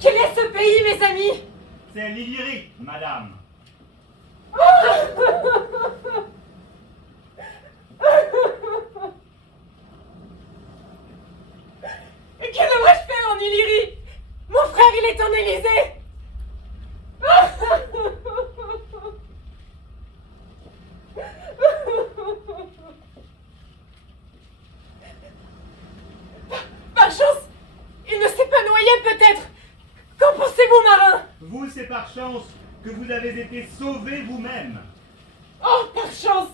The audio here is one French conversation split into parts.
Quel est ce pays, mes amis? C'est l'Illyrie, madame. Et que devrais-je faire en Illyrie? Mon frère, il est en Élysée. Par chance, il ne s'est pas noyé peut-être. Qu'en pensez-vous, marin? Vous, c'est par chance que vous avez été sauvé vous-même. Oh, par chance!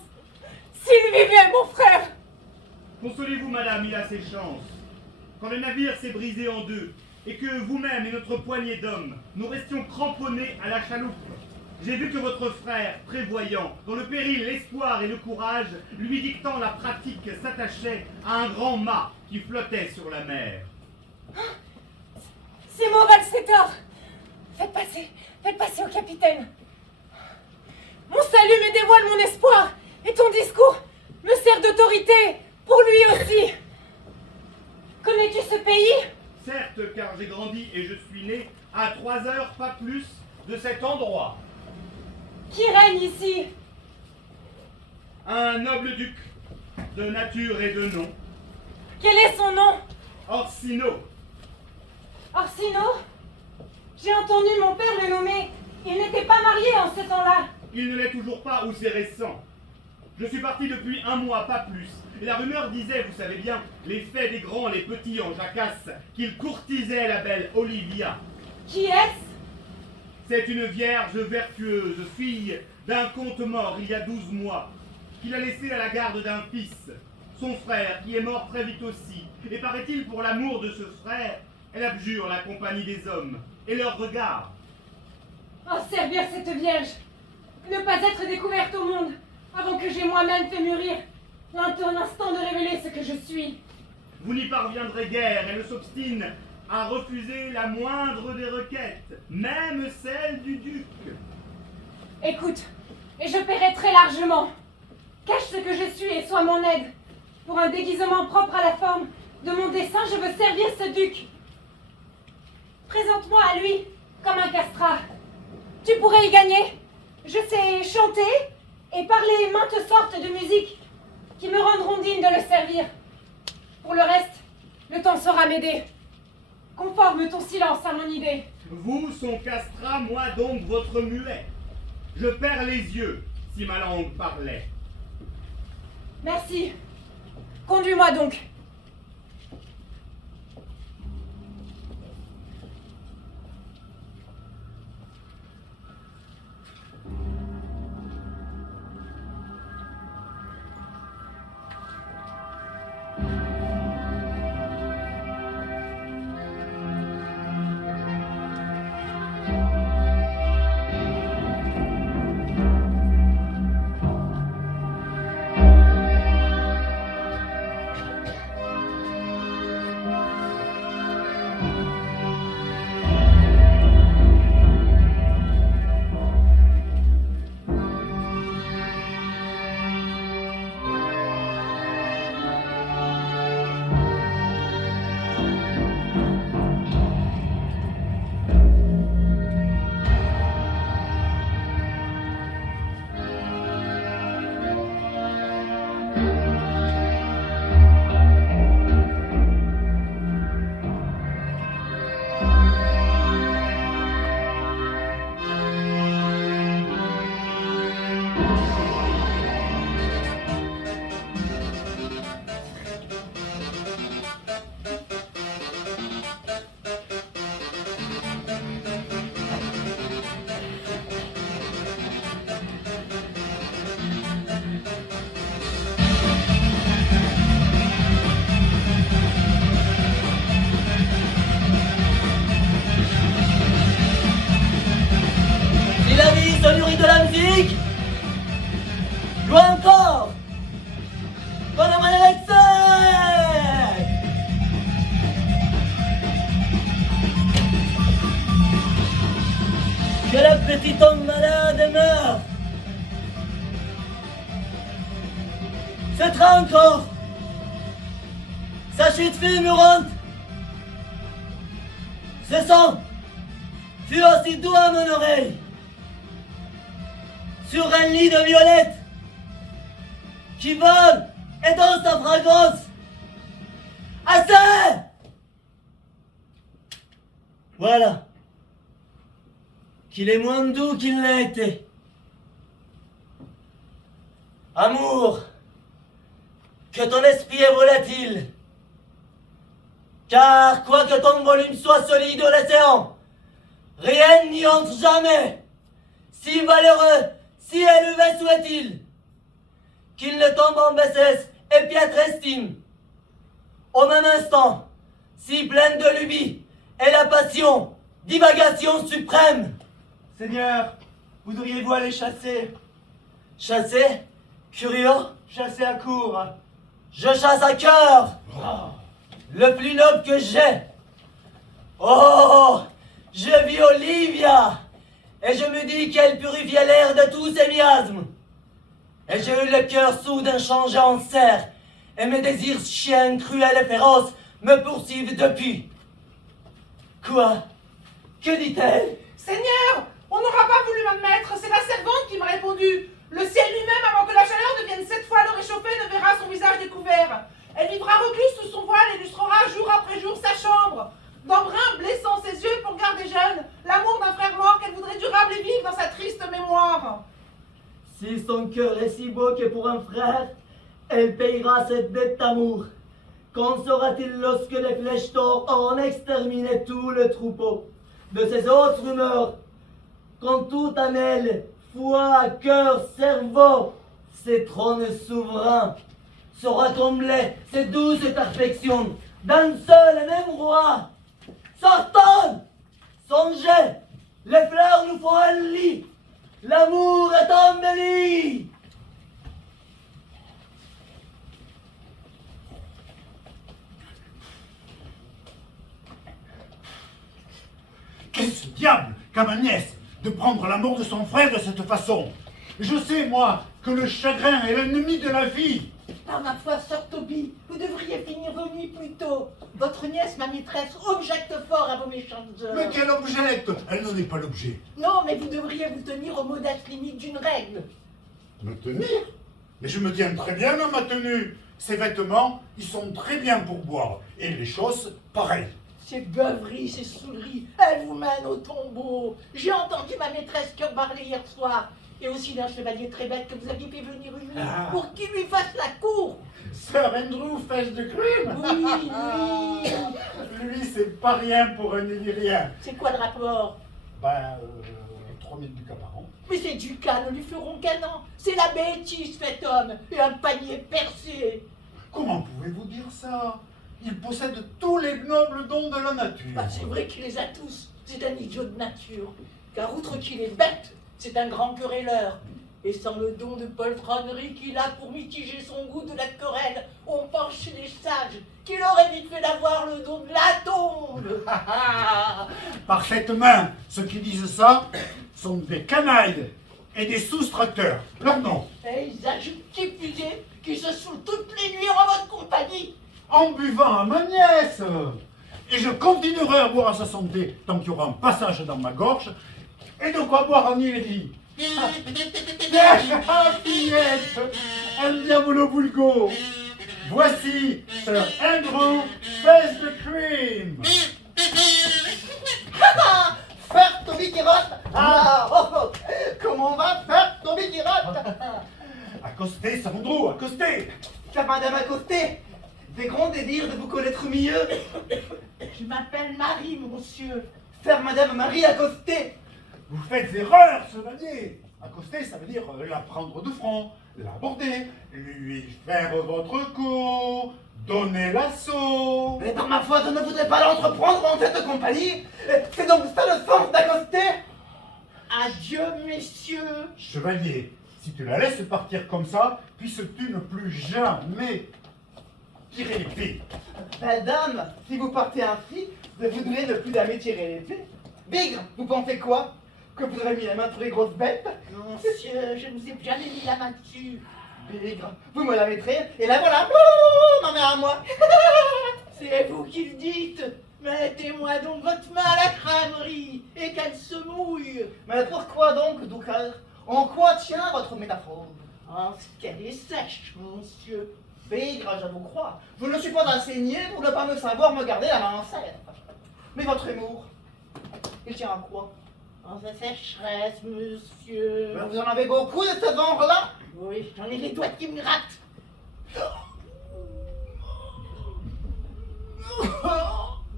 S'il vivait, mon frère! Consolez-vous, madame, il a ses chances. Quand le navire s'est brisé en deux, et que vous-même et notre poignée d'hommes, nous restions cramponnés à la chaloupe, j'ai vu que votre frère, prévoyant, dans le péril, l'espoir et le courage, lui dictant la pratique, s'attachait à un grand mât qui flottait sur la mer. Simon Valsetor! Faites passer au capitaine. Mon salut me dévoile mon espoir, et ton discours me sert d'autorité pour lui aussi. Connais-tu ce pays? Certes, car j'ai grandi et je suis né à 3 heures, pas plus, de cet endroit. Qui règne ici? Un noble duc, de nature et de nom, Quel est son nom? Orsino. Orsino? J'ai entendu mon père le nommer. Il n'était pas marié en ce temps-là. Il ne l'est toujours pas ou c'est récent. Je suis parti depuis 1 mois, pas plus. Et la rumeur disait, vous savez bien, les faits des grands, les petits en jacasse, qu'il courtisait la belle Olivia. Qui est-ce? C'est une vierge vertueuse, fille d'un comte mort il y a 12 mois, qu'il a laissé à la garde d'un fils, son frère, qui est mort très vite aussi. Et paraît-il, pour l'amour de ce frère, elle abjure la compagnie des hommes et leur regard. Oh, servir cette vierge. Ne pas être découverte au monde avant que j'aie moi-même fait mûrir l'instant de révéler ce que je suis. Vous n'y parviendrez guère, elle s'obstine à refuser la moindre des requêtes, même celle du duc. Écoute, et je paierai très largement. Cache ce que je suis et sois mon aide. Pour un déguisement propre à la forme de mon dessein, je veux servir ce duc. Présente-moi à lui comme un castrat. Tu pourrais y gagner. Je sais chanter et parler maintes sortes de musique qui me rendront digne de le servir. Pour le reste, le temps saura m'aider. Conforme ton silence à mon idée. Vous, son castrat, moi donc votre muet. Je perds les yeux si ma langue parlait. Merci. Conduis-moi donc. petit homme malade meurt. Ce train encore. Sa chute fulgurante. Ce sang fut aussi doux à mon oreille. Sur un lit de violettes qui vole et dans sa fragrance. Assez! Voilà. Qu'il est moins doux qu'il l'a été. Amour, que ton esprit est volatile. Car quoique ton volume soit solide de l'océan, rien n'y entre jamais. Si valeureux, si élevé soit-il, qu'il ne tombe en bassesse et piètre estime. Au même instant, si pleine de lubie et la passion, divagation suprême. Seigneur, voudriez-vous aller chasser? Chasser, curieux, Chasser à court. je chasse à cœur, le plus noble que j'ai. Oh, je vis Olivia, et je me dis qu'elle purifiait l'air de tous ses miasmes. Et j'ai eu le cœur soudain changé en cerf, et mes désirs chiens cruels et féroces me poursuivent depuis. Quoi? Que dit-elle? Seigneur, on n'aura pas voulu m'admettre, c'est la servante qui m'a répondu. Le ciel lui-même, avant que la chaleur devienne 7 fois le réchauffé, ne verra son visage découvert. Elle vivra recluse sous son voile et lustrera jour après jour sa chambre. D'embrun blessant ses yeux pour garder jeune l'amour d'un frère mort qu'elle voudrait durable et vive dans sa triste mémoire. Si son cœur est si beau que pour un frère, elle payera cette dette d'amour. Qu'en sera-t-il lorsque les flèches d'or auront exterminé tout le troupeau de ces autres rumeurs? Quand tout en elle, foi, cœur, cerveau, ces trônes souverains, sera comblé ces douces perfections d'un seul et même roi. Sortons! Songez! Les fleurs nous font un lit! L'amour est embelli! Qu'est-ce diable qu'a ma nièce de prendre l'amour de son frère de cette façon? Je sais, moi, que le chagrin est l'ennemi de la vie. Par ma foi, sœur Toby, vous devriez finir vos nuits plus tôt. Votre nièce, ma maîtresse, objecte fort à vos méchantes heures. Mais quel objecte? Elle n'en est pas l'objet. Non, mais vous devriez vous tenir aux modestes limites d'une règle. Me tenir? Mais je me tiens très bien dans ma tenue. Ces vêtements, ils sont très bien pour boire. Et les chausses, pareil. Ces beuveries, ces saouleries, elles vous mènent au tombeau. J'ai entendu ma maîtresse parler hier soir. Et aussi d'un chevalier très bête que vous aviez fait venir une nuit pour qu'il lui fasse la cour. Sir Andrew, fesse de crime? Oui, oui. Lui, c'est pas rien pour un Illyrien. C'est quoi le rapport? 3000 ducats par an. Mais ces ducats ne lui feront qu'un an. C'est la bêtise, cet homme, et un panier percé. Comment pouvez-vous dire ça? Il possède tous les nobles dons de la nature. Bah, c'est vrai qu'il les a tous. C'est un idiot de nature. Car outre qu'il est bête, c'est un grand querelleur. Et sans le don de poltronnerie qu'il a pour mitiger son goût de la querelle, on pense chez les sages qu'il aurait vite fait d'avoir le don de la tombe. Parfaitement. Ceux qui disent ça sont des canailles et des soustracteurs. Leur nom. Et ils ajoutent qui plus est, qui se saoulent toutes les nuits en votre compagnie. En buvant à ma nièce. Et je continuerai à boire à sa santé tant qu'il y aura un passage dans ma gorge et de quoi boire en Illyrie. Ah, fillette, un diavolo vulgo. Voici Sir Andrew Fesse de Cream. Faire Toby qui rote. Ah, oh, oh. Comment va faire Toby qui rote? Accostez, Sir Andrew, accostez. Car madame accostée, des grands désirs de vous connaître mieux. Je m'appelle Marie, monsieur. Faire madame Marie accostée. Vous faites erreur, chevalier. Accoster, ça veut dire la prendre de front, l'aborder, lui faire votre coup, donner l'assaut. Mais par ma foi, je ne voudrais pas l'entreprendre en cette compagnie. C'est donc ça le sens d'accoster. Adieu, messieurs. Chevalier, si tu la laisses partir comme ça, puisses-tu ne plus jamais tirer l'épée. Madame, si vous partez ainsi, je voudrais ne plus jamais tirer l'épée. Bigre, vous pensez quoi? que vous avez mis la main sur les grosses bêtes? Non, monsieur, je ne vous ai jamais mis la main dessus. Bigre, vous me la mettrez, et la voilà, ma main à moi. C'est vous qui le dites. Mettez-moi donc votre main à la crânerie et qu'elle se mouille. Mais pourquoi donc, Doucœur? En quoi tient votre métaphore? En ce qu'elle est sèche, monsieur. Bigre, je vous crois. Je ne suis pas assez niais pour ne pas me savoir me garder la main en serre. Mais votre humour, il tient à quoi? En sa sécheresse, monsieur. Vous en avez beaucoup de ce genre-là? Oui, j'en ai les doigts qui me grattent.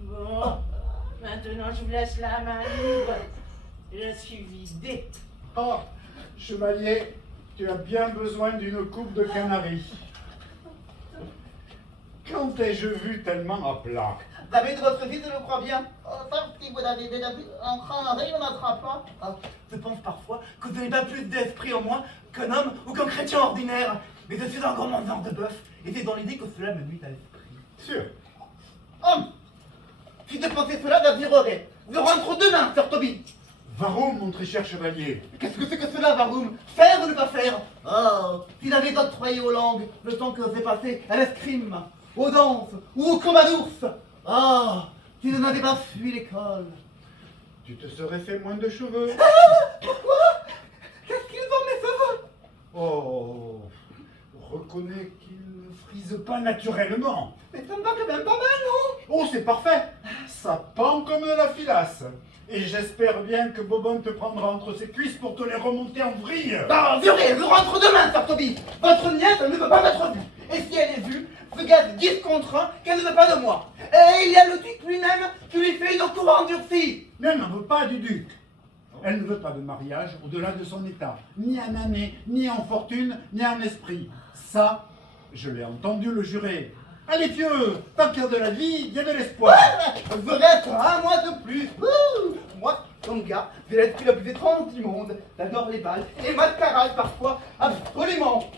Bon, maintenant je vous laisse la main libre. Je suis vidé. Oh, chevalier, tu as bien besoin d'une coupe de canaries. Quand ai-je vu tellement à plat? David, votre fils, je le crois bien. Oh, si vous avez déjà vu en train de on n'attrape pas. Ah, je pense parfois que vous n'avez pas plus d'esprit en moi qu'un homme ou qu'un chrétien ordinaire. Mais je suis un grand mangeur de bœuf, et c'est dans l'idée que cela me nuit à l'esprit. Sûr. Homme, si de penser cela, j'admirerais. Je rentre demain, Sir Toby. Varum, mon très cher chevalier. Qu'est-ce que c'est que cela, Varum? Faire ou ne pas faire? Oh, si j'avais octroyé aux langues le temps que j'ai passé à l'escrime, aux danses ou au combat d'ours. Ah, si je n'avais pas fui l'école. Tu te serais fait moins de cheveux. Pourquoi? Qu'est-ce qu'ils ont, mes cheveux? Oh, reconnais qu'ils ne frisent pas naturellement. Mais ça me va quand même pas mal, non? Oh, c'est parfait. Ça pend comme de la filasse. Et j'espère bien que Bobon te prendra entre ses cuisses pour te les remonter en vrille. Bah, virez, je rentre demain, Sir Toby. Votre nièce, elle ne veut pas m'être vue. Et si elle est vue, je gagne 10 contre 1 qu'elle ne veut pas de moi. Et il y a le duc lui-même qui lui fait une cour endurcie. Mais elle n'en veut pas du duc. Elle ne veut pas de mariage au-delà de son état. Ni en année, ni en fortune, ni en esprit. Ça, je l'ai entendu le jurer. Allez, vieux, tant qu'il y a de la vie, il y a de l'espoir. Je reste un mois de plus. Ouh. Moi, ton gars, j'ai l'esprit le plus étrange du monde. J'adore les balles et les mascarades parfois. Absolument.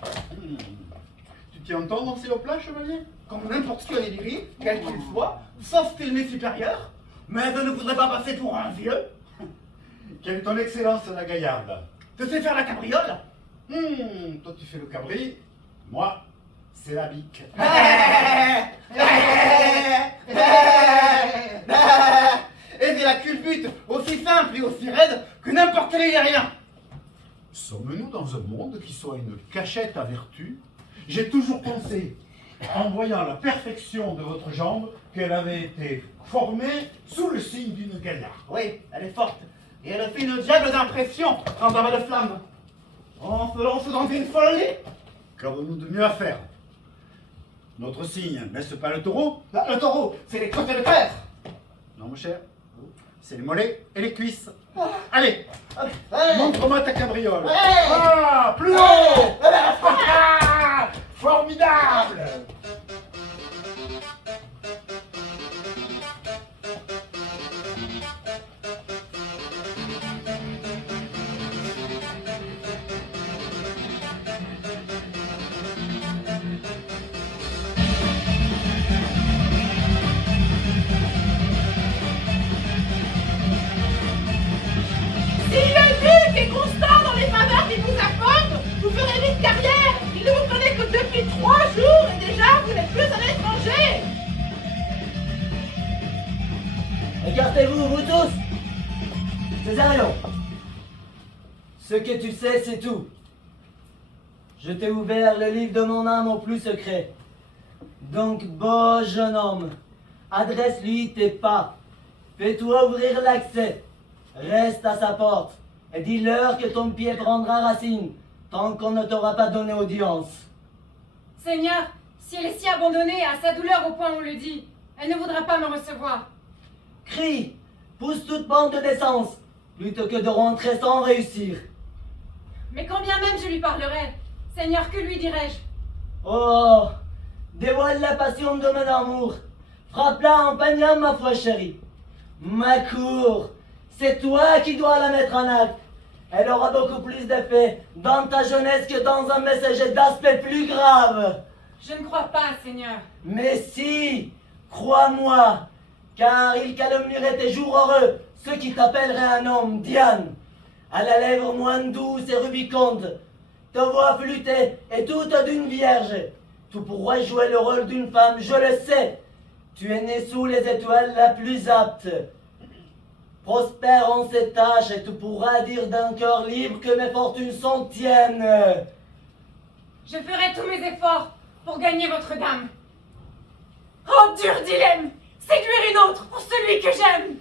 Tu t'y entends danser au plat, chevalier? Comme n'importe quel éliri, quel qu'il soit, sauf qu'il m'est supérieur. Mais je ne voudrais pas passer pour un vieux. Quelle est ton excellence, la gaillarde? Je sais faire la cabriole. Toi tu fais le cabri, moi c'est la bique. Et j'ai la culbute aussi simple et aussi raide que n'importe quel ilyrien. Sommes-nous dans un monde qui soit une cachette à vertu? J'ai toujours pensé, en voyant la perfection de votre jambe, qu'elle avait été formée sous le signe d'une gaillarde. Oui, elle est forte. Et elle fait une diable d'impression quand on va de flamme. On se lance dans une folie. Qu'avons-nous de mieux à faire? Notre signe, n'est-ce pas le taureau? Là, le taureau, c'est les côtes et le cœur. Non, mon cher, c'est les mollets et les cuisses. Allez, Allez. montre-moi ta cabriole. Allez. Ah, plus haut! Ah, formidable! Si le duc est constant dans les faveurs qu'il vous apporte, vous ferez vite carrière. Il ne vous connaît que depuis 3 jours et déjà vous n'êtes plus un étranger. Écartez-vous, vous tous! Césarion, ce que tu sais, c'est tout. Je t'ai ouvert le livre de mon âme au plus secret. Donc, beau jeune homme, adresse-lui tes pas. Fais-toi ouvrir l'accès. Reste à sa porte et dis-leur que ton pied prendra racine tant qu'on ne t'aura pas donné audience. Seigneur, si elle est si abandonnée à sa douleur au point où on le dit, elle ne voudra pas me recevoir. Crie, pousse toute bande de décence, plutôt que de rentrer sans réussir. Mais quand bien même je lui parlerai, Seigneur, que lui dirai-je? Oh, dévoile la passion de mon amour, frappe-la en peignant ma foi chérie. Ma cour, c'est toi qui dois la mettre en acte. Elle aura beaucoup plus d'effet dans ta jeunesse que dans un messager d'aspect plus grave. Je ne crois pas, Seigneur. Mais si, crois-moi, car il calomnierait tes jours heureux ceux qui t'appelleraient un homme, Diane. à la lèvre moins douce et rubiconde. Ta voix flûtée est toute d'une vierge. Tu pourrais jouer le rôle d'une femme, je le sais. Tu es né sous les étoiles la plus apte. Prospère en ces tâches et tu pourras dire d'un cœur libre que mes fortunes sont tiennes. Je ferai tous mes efforts pour gagner votre dame. Oh, dur dilemme! Séduire une autre pour celui que j'aime!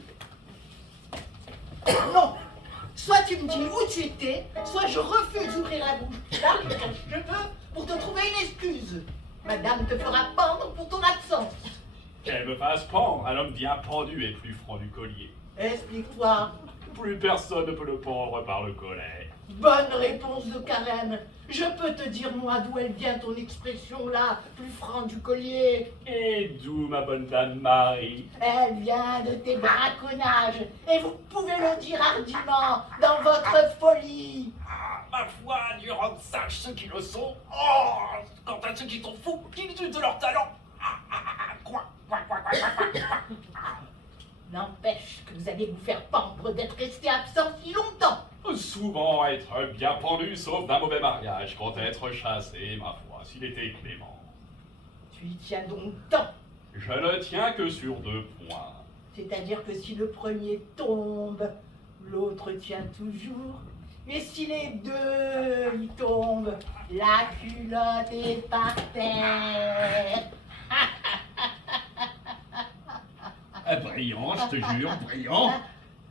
Non, soit tu me dis où tu étais, soit je refuse d'ouvrir la bouche large comme je veux pour te trouver une excuse. Madame te fera pendre pour ton absence. Qu'elle me fasse pendre, un homme bien pendu et plus franc du collier. Explique-toi. Plus personne ne peut le pendre par le collet. Bonne réponse de Karen. Je peux te dire, moi, d'où elle vient ton expression là, plus franc du collier. Et d'où, ma bonne dame Marie? Elle vient de tes braconnages. Et vous pouvez le dire hardiment dans votre folie. Ah, ma foi, Dieu rende sage ceux qui le sont. Oh, quant à ceux qui sont fous, qu'ils usent de leur talent. Quoi. N'empêche que vous allez vous faire pendre d'être resté absent si longtemps. Souvent être bien pendu, sauf d'un mauvais mariage, quand être chassé, ma foi, s'il était clément. Tu y tiens donc tant. Je ne tiens que sur 2 points. C'est-à-dire que si le premier tombe, l'autre tient toujours. Et si les deux y tombent, la culotte est par terre. Brillant, je te jure, brillant.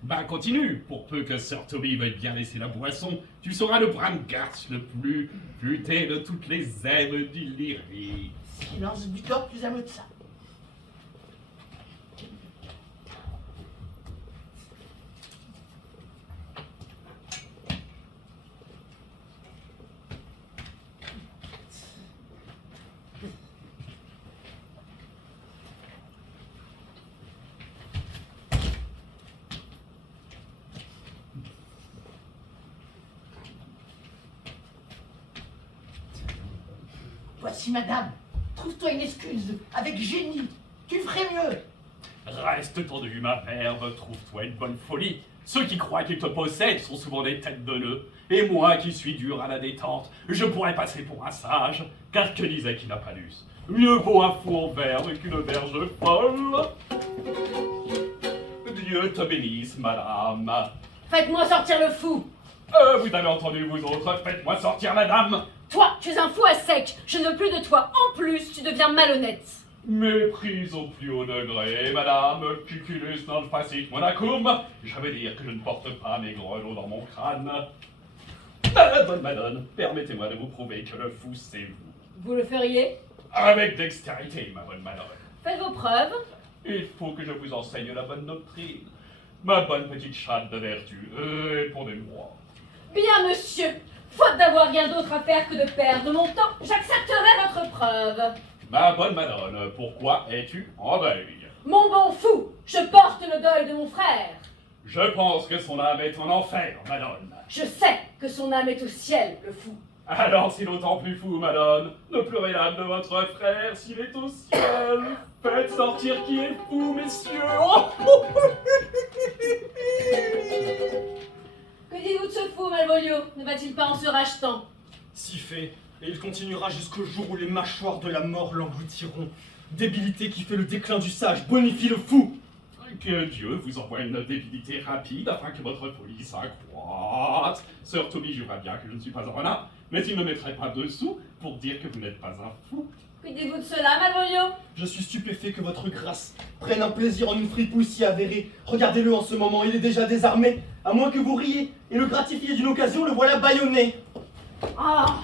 Ben continue, pour peu que Sir Toby veuille bien laisser la boisson, tu seras le Brandgarth le plus futé de toutes les aimes du lyrique. Silence butor plus un mot de ça. Voici madame, trouve-toi une excuse, avec génie, tu ferais mieux. Reste tendu, ma verve, trouve-toi une bonne folie. Ceux qui croient qu'ils te possèdent sont souvent des têtes de nœuds. Et moi qui suis dur à la détente, je pourrais passer pour un sage, car que disait Kinapalus? Mieux vaut un fou en verve qu'une verge folle. Dieu te bénisse, madame. Faites-moi sortir le fou! Vous avez entendu, vous autres, faites-moi sortir la dame. Toi, tu es un fou à sec. Je ne veux plus de toi. En plus, tu deviens malhonnête. Méprise au plus haut degré, madame, cuculus non facit monacum. Je veux dire que je ne porte pas mes grelots dans mon crâne. Bonne madone, permettez-moi de vous prouver que le fou, c'est vous. Vous le feriez? Avec dextérité, ma bonne madone. Faites vos preuves. Il faut que je vous enseigne la bonne doctrine. Ma bonne petite chatte de vertu, répondez-moi. Bien, monsieur. Faute d'avoir rien d'autre à faire que de perdre mon temps, j'accepterai votre preuve. Ma bonne madone, pourquoi es-tu en deuil? Mon bon fou, je porte le deuil de mon frère. Je pense que son âme est en enfer, madone. Je sais que son âme est au ciel, le fou. Alors, c'est d'autant plus fou, madone. Ne pleurez l'âme de votre frère s'il est au ciel. Faites sortir qui est fou, messieurs. Oh. Que dites-vous de ce fou, Malvolio? Ne va-t-il pas en se rachetant? Si fait, et il continuera jusqu'au jour où les mâchoires de la mort l'engloutiront. Débilité qui fait le déclin du sage, bonifie le fou. Que Dieu vous envoie une débilité rapide afin que votre folie s'accroisse. Sir Toby jura bien que je ne suis pas un renard, mais il ne mettrait pas 2 sous pour dire que vous n'êtes pas un fou. Que dites-vous de cela, Malvolio? Je suis stupéfait que votre grâce prenne un plaisir en une fripouille si avérée. Regardez-le en ce moment, il est déjà désarmé. À moins que vous riez et le gratifiez d'une occasion, le voilà bâillonné. Ah!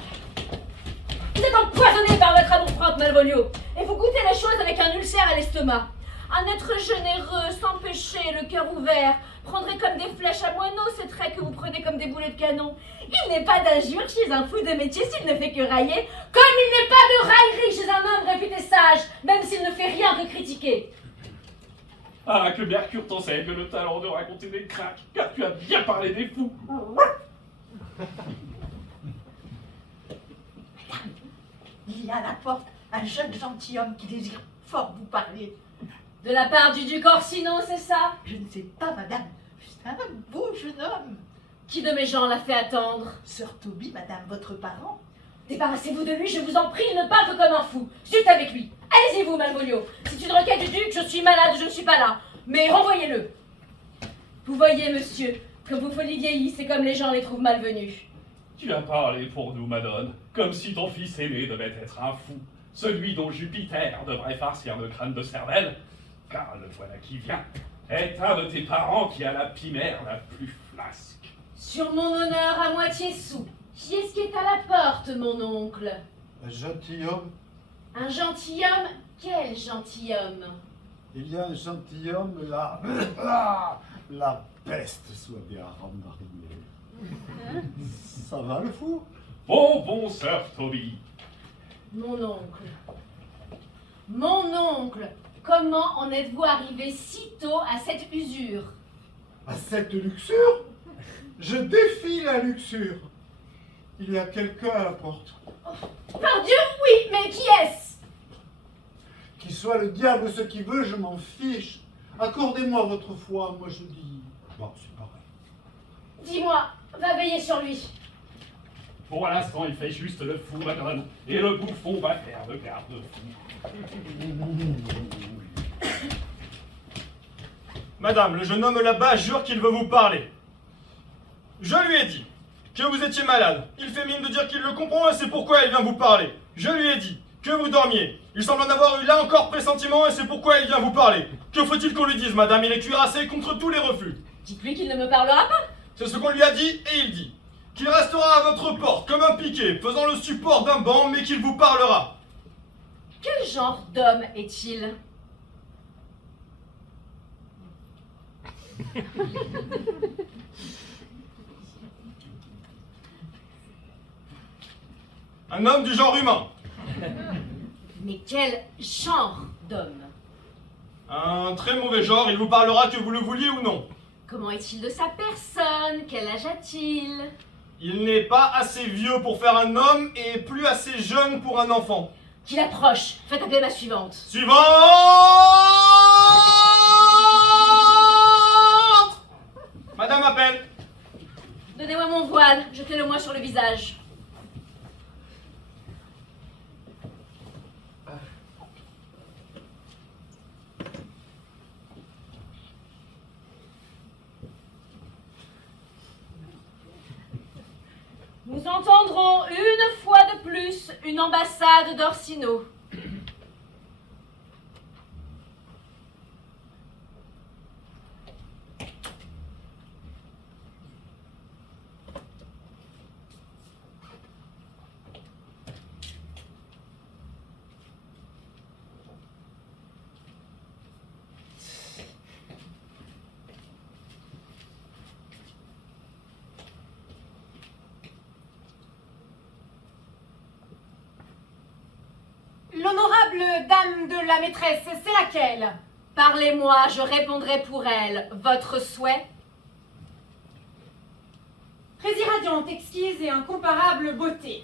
Vous êtes empoisonné par votre amour-propre, Malvolio, et vous goûtez les choses avec un ulcère à l'estomac. Un être généreux, sans péché, le cœur ouvert, prendrait comme des flèches à moineau ces traits que vous prenez comme des boulets de canon. Il n'est pas d'injure chez un fou de métier s'il ne fait que railler, comme il n'est pas de raillerie chez un homme réputé sage, même s'il ne fait rien que critiquer. Ah, que Mercure t'enseigne le talent de raconter des craques, car tu as bien parlé des fous. Il y a à la porte un jeune gentilhomme qui désire fort vous parler. De la part du duc Orsino, c'est ça? Je ne sais pas, madame. C'est un beau jeune homme. Qui de mes gens l'a fait attendre? Sœur Toby, madame, votre parent. Débarrassez-vous de lui, je vous en prie, il me parle comme un fou. Zut avec lui. Allez-y, vous, Malvolio. C'est une requête du duc, je suis malade, je ne suis pas là. Mais renvoyez-le. Vous voyez, monsieur, que vos folies vieillissent et comme les gens les trouvent malvenus. Tu as parlé pour nous, Madone, comme si ton fils aîné devait être un fou, celui dont Jupiter devrait farcir le crâne de cervelle, car le voilà qui vient, est un de tes parents qui a la pimère la plus flasque. Sur mon honneur à moitié sous. Qui est-ce qui est à la porte, mon oncle? Un gentilhomme. Un gentilhomme? Quel gentilhomme? Il y a un gentilhomme là. La peste soit bien remariée. Ça va le fou? Bon, sœur Toby. Mon oncle, comment en êtes-vous arrivé si tôt à cette usure? À cette luxure? Je défie la luxure. Il y a quelqu'un à la porte. Pardieu, oui, mais qui est-ce? Qu'il soit le diable ce qu'il veut, je m'en fiche. Accordez-moi votre foi, moi je dis. Bon, c'est pareil. Dis-moi, va veiller sur lui. Pour l'instant, il fait juste le fou, Madone, et le bouffon va faire le garde-fou. Madame, le jeune homme là-bas jure qu'il veut vous parler. Je lui ai dit que vous étiez malade. Il fait mine de dire qu'il le comprend et c'est pourquoi il vient vous parler. Je lui ai dit que vous dormiez. Il semble en avoir eu là encore pressentiment et c'est pourquoi il vient vous parler. Que faut-il qu'on lui dise, madame? Il est cuirassé contre tous les refus. Dites-lui qu'il ne me parlera pas. C'est ce qu'on lui a dit et il dit qu'il restera à votre porte comme un piquet, faisant le support d'un banc, mais qu'il vous parlera. Quel genre d'homme est-il? Un homme du genre humain. Mais quel genre d'homme? Un très mauvais genre, il vous parlera que vous le vouliez ou non. Comment est-il de sa personne? Quel âge a-t-il? Il n'est pas assez vieux pour faire un homme et plus assez jeune pour un enfant. Qu'il approche. Faites appeler ma suivante. Suivante! Madame appelle. Donnez-moi mon voile. Jetez-le-moi sur le visage. Nous entendrons une fois de plus une ambassade d'Orsino. L'honorable dame de la maîtresse, c'est laquelle? Parlez-moi, je répondrai pour elle. Votre souhait? Très irradiante, exquise et incomparable beauté.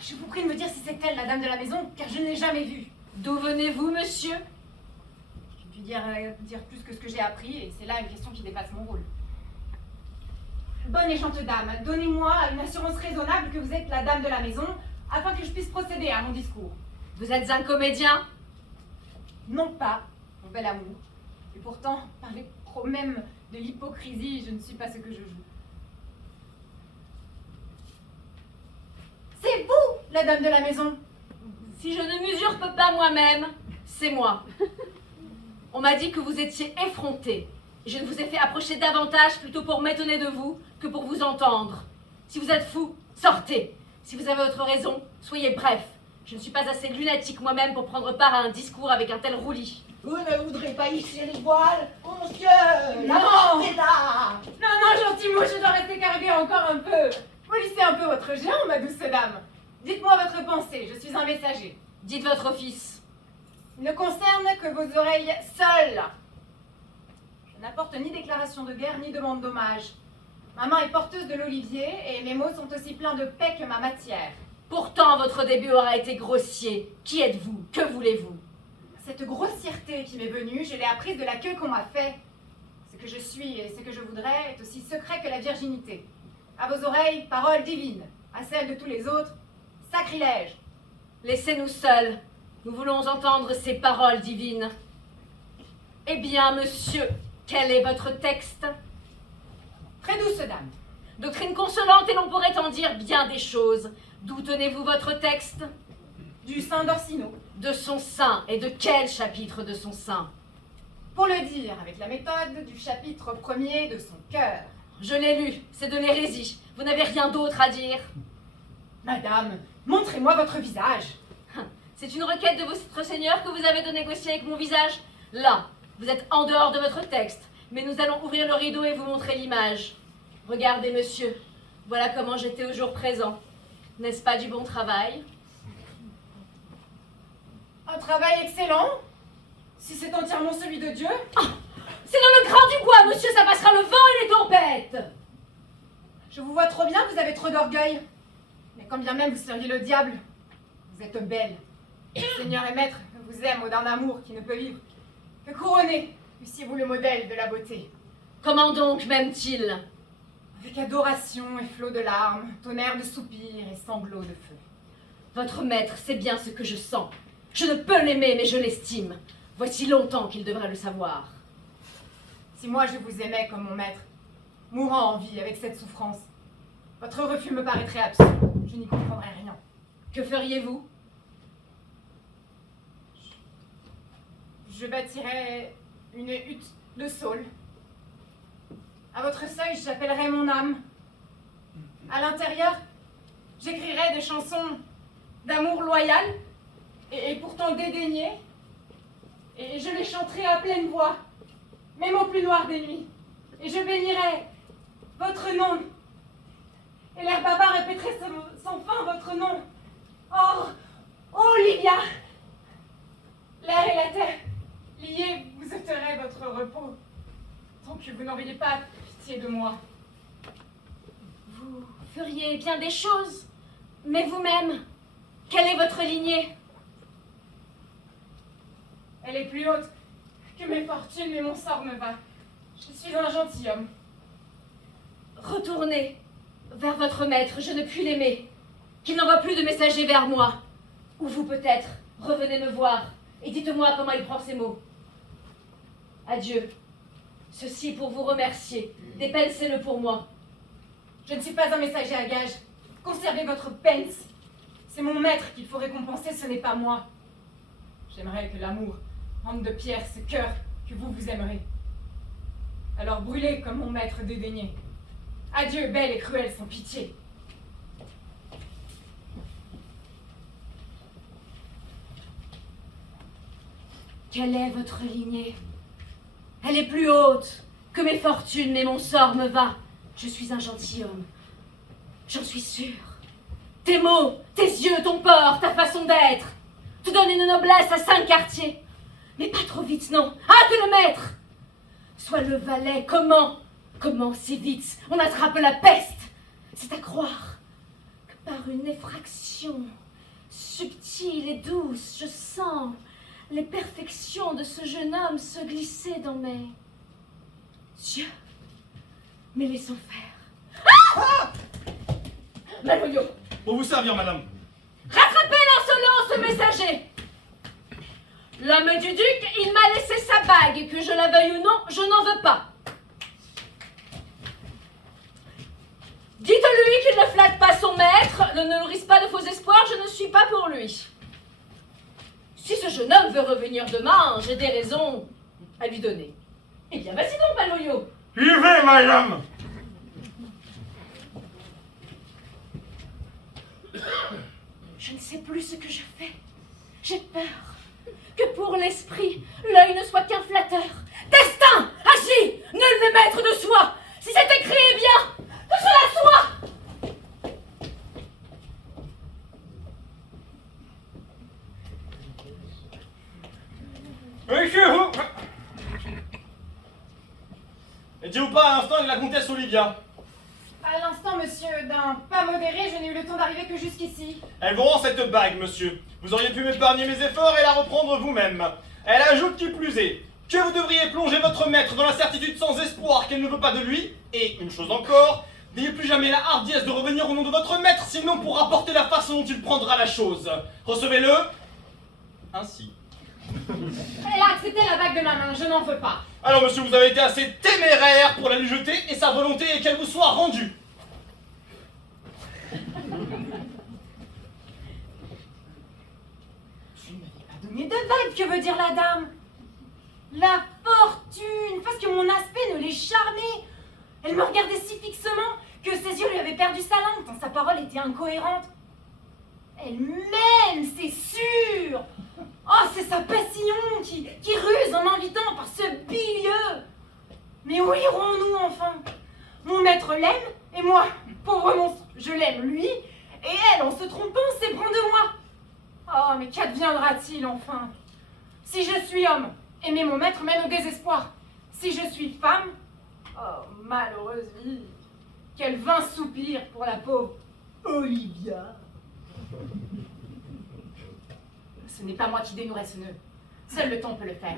Je vous prie de me dire si c'est elle, la dame de la maison, car je ne l'ai jamais vue. D'où venez-vous, monsieur? Je puis dire plus que ce que j'ai appris, et c'est là une question qui dépasse mon rôle. Bonne et chante dame, donnez-moi une assurance raisonnable que vous êtes la dame de la maison, afin que je puisse procéder à mon discours. Vous êtes un comédien? Non pas, mon bel amour. Et pourtant, par les même de l'hypocrisie, je ne suis pas ce que je joue. C'est vous, la dame de la maison. Si je ne m'usurpe pas moi-même, c'est moi. On m'a dit que vous étiez effronté. Je ne vous ai fait approcher davantage plutôt pour m'étonner de vous que pour vous entendre. Si vous êtes fou, sortez. Si vous avez votre raison, soyez bref. Je ne suis pas assez lunatique moi-même pour prendre part à un discours avec un tel roulis. Vous ne voudrez pas hisser les voiles? Monsieur! La Non. porte est là! Non, gentil mot, je dois rester carguée encore un peu. Polissez un peu votre géant, ma douce dame. Dites-moi votre pensée, je suis un messager. Dites votre office. Il ne concerne que vos oreilles seules. Je n'apporte ni déclaration de guerre, ni demande d'hommage. Ma main est porteuse de l'olivier, et mes mots sont aussi pleins de paix que ma matière. Pourtant, votre début aura été grossier. Qui êtes-vous? Que voulez-vous? Cette grossièreté qui m'est venue, je l'ai apprise de la queue qu'on m'a fait. Ce que que je suis et ce que je voudrais est aussi secret que la virginité. À vos oreilles, parole divine. À celles de tous les autres, sacrilège. Laissez-nous seuls. Nous voulons entendre ces paroles divines. Eh bien, monsieur, quel est votre texte? Très douce dame. Doctrine consolante et l'on pourrait en dire bien des choses. D'où tenez-vous votre texte? Du Saint d'Orsino. De son sein. Et de quel chapitre de son sein? Pour le dire avec la méthode du chapitre 1er de son cœur. Je l'ai lu, c'est de l'hérésie. Vous n'avez rien d'autre à dire? Madame, montrez-moi votre visage. C'est une requête de votre Seigneur que vous avez de négocier avec mon visage? Là, vous êtes en dehors de votre texte, mais nous allons ouvrir le rideau et vous montrer l'image. Regardez, monsieur, voilà comment j'étais au jour présent. N'est-ce pas du bon travail? Un travail excellent, si c'est entièrement celui de Dieu. C'est dans le grain du bois, monsieur, ça passera le vent et les tempêtes. Je vous vois trop bien, vous avez trop d'orgueil. Mais quand bien même vous seriez le diable, vous êtes belle. Le Seigneur et Maître vous aime d'un amour qui ne peut vivre que couronné, eussiez-vous le modèle de la beauté. Comment donc m'aime-t-il? Avec adoration et flots de larmes, tonnerre de soupirs et sanglots de feu. Votre maître sait bien ce que je sens. Je ne peux l'aimer, mais je l'estime. Voici longtemps qu'il devrait le savoir. Si moi je vous aimais comme mon maître, mourant en vie avec cette souffrance, votre refus me paraîtrait absurde. Je n'y comprendrais rien. Que feriez-vous? Je bâtirais une hutte de saule. À votre seuil, j'appellerais mon âme. À l'intérieur, j'écrirais des chansons d'amour loyal et pourtant dédaignées. Et je les chanterais à pleine voix, même au plus noir des nuits. Et je bénirais votre nom. Et l'air bavard répéterait sans fin votre nom. Oh, Olivia! L'air et la terre, liés, vous ôteraient votre repos, tant que vous n'auriez pas pitié de moi. Vous feriez bien des choses, mais vous-même, quelle est votre lignée? Elle est plus haute que mes fortunes, mais mon sort me va. Je suis un gentilhomme. Retournez vers votre maître, je ne puis l'aimer. Qu'il n'envoie plus de messagers vers moi. Ou vous peut-être, revenez me voir et dites-moi comment il prend ces mots. Adieu. Ceci est pour vous remercier. Dépensez-le pour moi. Je ne suis pas un messager à gage. Conservez votre pence. C'est mon maître qu'il faut récompenser, ce n'est pas moi. J'aimerais que l'amour rende de pierre ce cœur que vous aimerez. Alors brûlez comme mon maître dédaigné. Adieu, belle et cruelle sans pitié. Quelle est votre lignée? Elle est plus haute que mes fortunes, mais mon sort me va. Je suis un gentilhomme. J'en suis sûre. Tes mots, tes yeux, ton port, ta façon d'être te donnent une noblesse à 5 quartiers. Mais pas trop vite, non. Ah, que le maître soit le valet. Comment si vite on attrape la peste? C'est à croire que par une effraction subtile et douce, je sens les perfections de ce jeune homme se glisser dans mes yeux. Mais laissons faire. Ah! Malvolio, Pour vous servir, madame. rattrapez l'insolence, messager. L'homme du duc, il m'a laissé sa bague, que je la veuille ou non, je n'en veux pas. Dites-lui qu'il ne flatte pas son maître, ne nourrisse pas de faux espoirs, je ne suis pas pour lui. Si ce jeune homme veut revenir demain, j'ai des raisons à lui donner. Eh bien, vas-y donc, Malvolio. J'y vais, madame. Je ne sais plus ce que je fais. J'ai peur que pour l'esprit, l'œil ne soit qu'un flatteur. Destin, agis, nul n'est maître de soi. Si c'est écrit, eh bien, que cela soit. Monsieur, vous... Étiez-vous pas à l'instant avec la comtesse Olivia? À l'instant, monsieur, d'un pas modéré, je n'ai eu le temps d'arriver que jusqu'ici. Elle vous rend cette bague, monsieur. Vous auriez pu m'épargner mes efforts et la reprendre vous-même. Elle ajoute qui plus est que vous devriez plonger votre maître dans la certitude sans espoir qu'elle ne veut pas de lui, et une chose encore, n'ayez plus jamais la hardiesse de revenir au nom de votre maître, sinon pour rapporter la façon dont il prendra la chose. Recevez-le ainsi. Elle a accepté la bague de ma main, je n'en veux pas. Alors monsieur, vous avez été assez téméraire pour la lui jeter, et sa volonté est qu'elle vous soit rendue. Tu ne m'avais pas donné de bague, que veut dire la dame? La fortune, parce que mon aspect ne les charmait. Elle me regardait si fixement que ses yeux lui avaient perdu sa langue, tant sa parole était incohérente. Elle m'aime, c'est sûr. Oh, c'est sa passion qui ruse en m'invitant par ce bilieux. Mais où irons-nous enfin? Mon maître l'aime, et moi, pauvre monstre, je l'aime lui, et elle, en se trompant, s'éprend de moi. Oh, mais qu'adviendra-t-il enfin? Si je suis homme, aimer mon maître mène au désespoir. Si je suis femme, oh, malheureuse vie, quel vain soupir pour la pauvre Olivia. Ce n'est pas moi qui dénouerai ce nœud. Seul le temps peut le faire,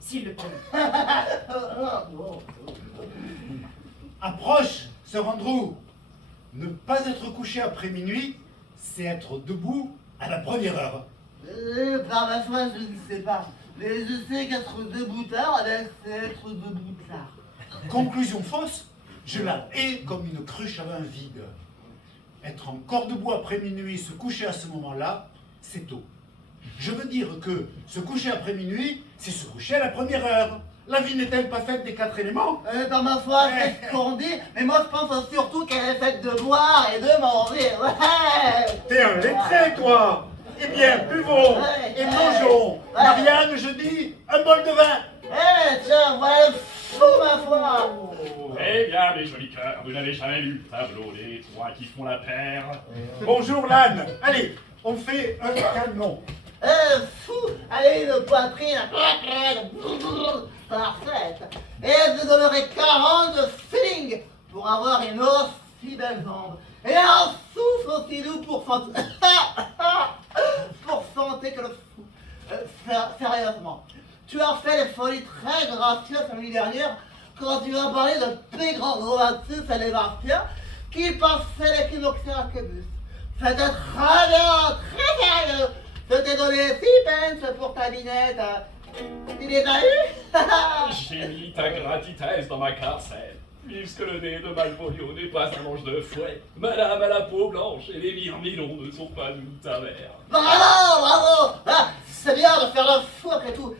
s'il le peut. Approche, Sir Andrew. Ne pas être couché après minuit, c'est être debout à la première heure. Par ma foi, je ne sais pas. Mais je sais qu'être debout tard, c'est être debout tard. Conclusion fausse, je la hais comme une cruche à vin vide. Être encore debout après minuit, se coucher à ce moment-là, c'est tôt. Je veux dire que se coucher après minuit, c'est se coucher à la première heure. La vie n'est-elle pas faite des 4 éléments? Par ma foi, c'est ce qu'on dit, mais moi je pense surtout qu'elle est faite de boire et de manger. Ouais. T'es un lettré, toi. Eh bien, buvons et mangeons. Marianne, je dis, un bol de vin. Eh, tiens, voilà le fou, ma foi. Eh bien, mes jolis cœurs, vous n'avez jamais lu le tableau des 3 qui font la paire? Bonjour, l'âne. Allez, on fait un canon. Fou, allez, une poitrine parfaite. Et je donnerai 40 shillings pour avoir une aussi belle jambe. Et un souffle aussi doux pour sentir... pour sentir que le fou... sérieusement, tu as fait des folies très gracieuses la nuit dernière quand tu as parlé de plus grand romantisme à Sébastien qui passait l'équinoxe à Québus. C'était très bien, très sérieux. Je t'ai donné 6 pence pour ta binette. Tu les as eu? J'ai mis ta gratitesse dans ma carcelle, puisque le nez de Malvolio n'est pas un manche de fouet. Madame à la peau blanche et les mirmilons ne sont pas une taverne. Bravo, bravo. C'est bien de faire le fou après tout.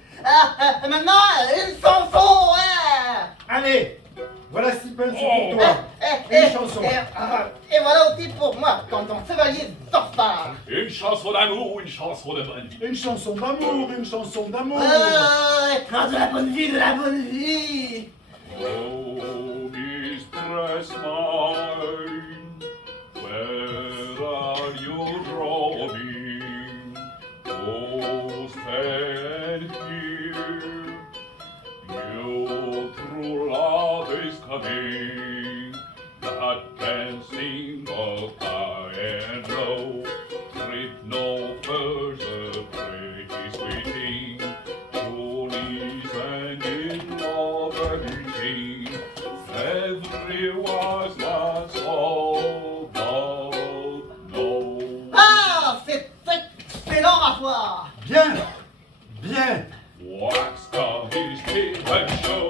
Maintenant, une chanson, ouais. Allez, voilà 6 pence pour toi. Une chanson. Et voilà aussi pour moi, quand on chevalier Dorfard. Une chanson d'amour ou une chanson de bonne vie? Une chanson d'amour, une chanson d'amour. De la bonne vie, de la bonne vie. Oh, mistress mine, where are you roaming? Oh, stand here, your true love is coming, that can sing of high and low, treat no further, pretty sweeting, Julie's and in love everything, everyone's not so bold, no. Ah, c'est excellent à toi. Bien, bien. Wax down his teeth and show,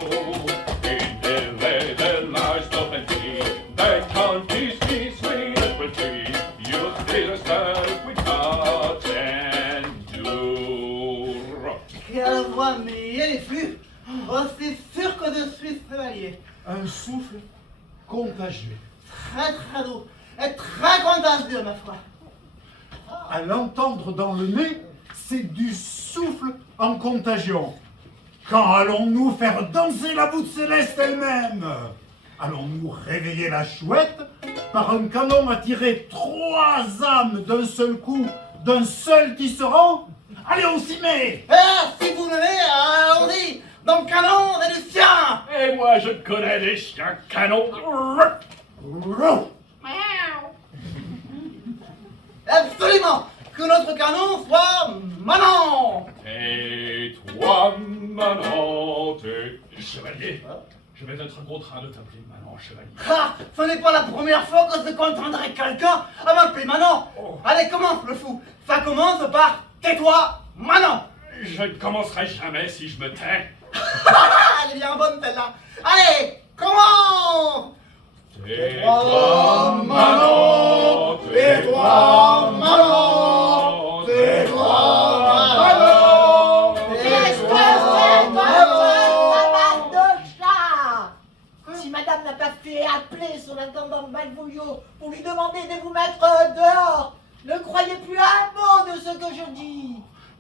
in the leather lies stop and see, they can't teach me sweet and pretty, you still stand with heart and endure. Quelle voix magnifique. Oh, c'est sûr que je suis chevalier. Un souffle contagieux. Très très doux et très contagieux, ma foi. À l'entendre dans le nez, c'est du souffle en contagion. Quand allons-nous faire danser la voûte céleste elle-même? Allons-nous réveiller la chouette par un canon à tirer 3 âmes d'un seul coup, d'un seul tisserand? Allez, on s'y met! Si vous m'aimez, allons-y. Dans le canon, c'est du sien. Et moi je connais des chiens canons. Absolument. que notre canon soit manant. Et toi, Manon, chevalier, je vais être contraint de t'appeler Manon, chevalier. Ah, ce n'est pas la première fois que je entendrai quelqu'un à m'appeler Manon. Allez, commence le fou. Ça commence par tais-toi, Manon. Je ne commencerai jamais si je me tais. Elle est bien bonne celle-là. Allez, commence. Tais-toi, Manon, tais-toi, Manon, tais-toi, Manon. Qu'est-ce que c'est que ce tabac de chat? Si madame n'a pas fait appeler son intendant Malvolio pour lui demander de vous mettre dehors, ne croyez plus à un mot de ce que je dis.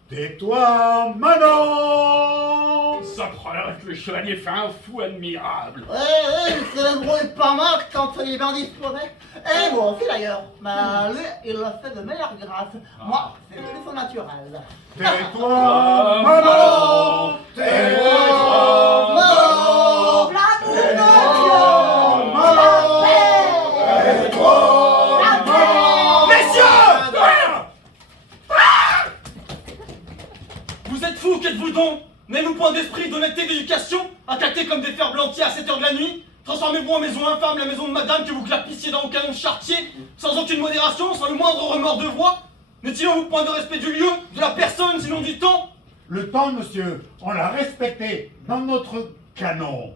Tais-toi, Manon. Ça prendrait que le chevalier fait un fou admirable. C'est le gros est pas mal quand il est bien disposé. Et moi aussi d'ailleurs. Mais lui, il le fait de meilleure grâce. Moi, c'est plus son naturel. Tais-toi, Manon. Tais-toi, Manon. L'amour de Dieu, Manon. la paix, Tais-toi, la paix. Messieurs! Vous êtes fous, qu'êtes-vous donc? N'avez-vous point d'esprit, d'honnêteté, d'éducation? Attaqués comme des fers blanquis à 7h de la nuit? Transformez-vous en maison infâme, la maison de madame, que vous clapissiez dans vos canons de chartier, sans aucune modération, sans le moindre remords de voix? N'est-il point de respect du lieu, de la personne, sinon du temps? Le temps, monsieur, on l'a respecté dans notre canon.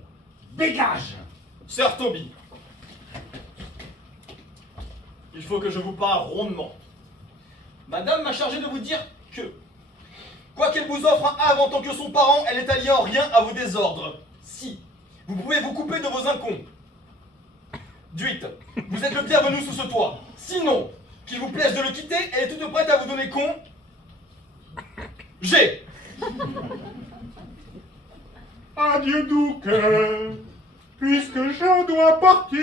Dégage. Sir Toby, il faut que je vous parle rondement. Madame m'a chargé de vous dire que, quoi qu'elle vous offre un havre en tant que son parent, elle est alliée en rien à vos désordres. Si vous pouvez vous couper de vos incombes, d'huit, vous êtes le bienvenu sous ce toit. Sinon, qu'il vous plaise de le quitter, elle est toute prête à vous donner con. J'ai. Adieu, doux cœur, puisque je dois partir.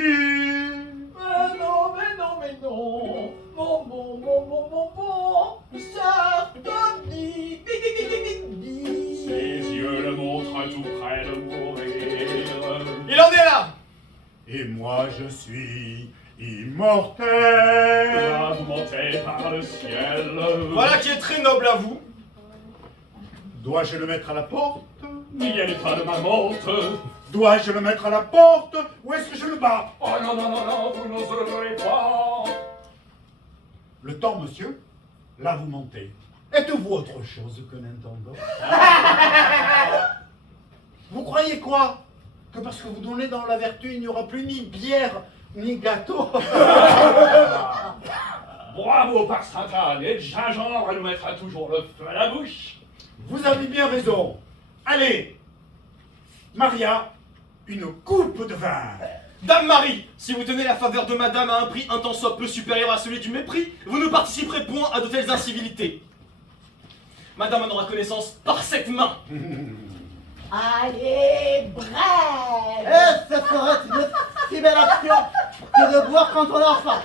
Mais non, mais non, mais non. Bon, Sir Toby. Ses yeux le montrent tout près de mourir. Il en est là. Et moi je suis immortel. Là, vous montez par le ciel. Voilà qui est très noble à vous. Dois-je le mettre à la porte? N'y allez pas de ma monte. Dois-je le mettre à la porte? Ou est-ce que je le bats? Oh non, non, non, non, vous n'oserez pas. Le temps, monsieur, là vous mentez. Êtes-vous autre chose qu'un intendant? Vous croyez quoi? Que parce que vous donnez dans la vertu, il n'y aura plus ni bière, ni gâteau? Bravo par Sainte-Anne, et le gingembre nous mettra toujours le feu à la bouche. Vous avez bien raison. Allez, Maria, une coupe de vin. Dame Marie, si vous tenez la faveur de madame à un prix un tant soit peu supérieur à celui du mépris, vous ne participerez point à de telles incivilités. Madame en aura connaissance par cette main. Allez, bref. Et ce serait une si belle action que de boire quand on a faim,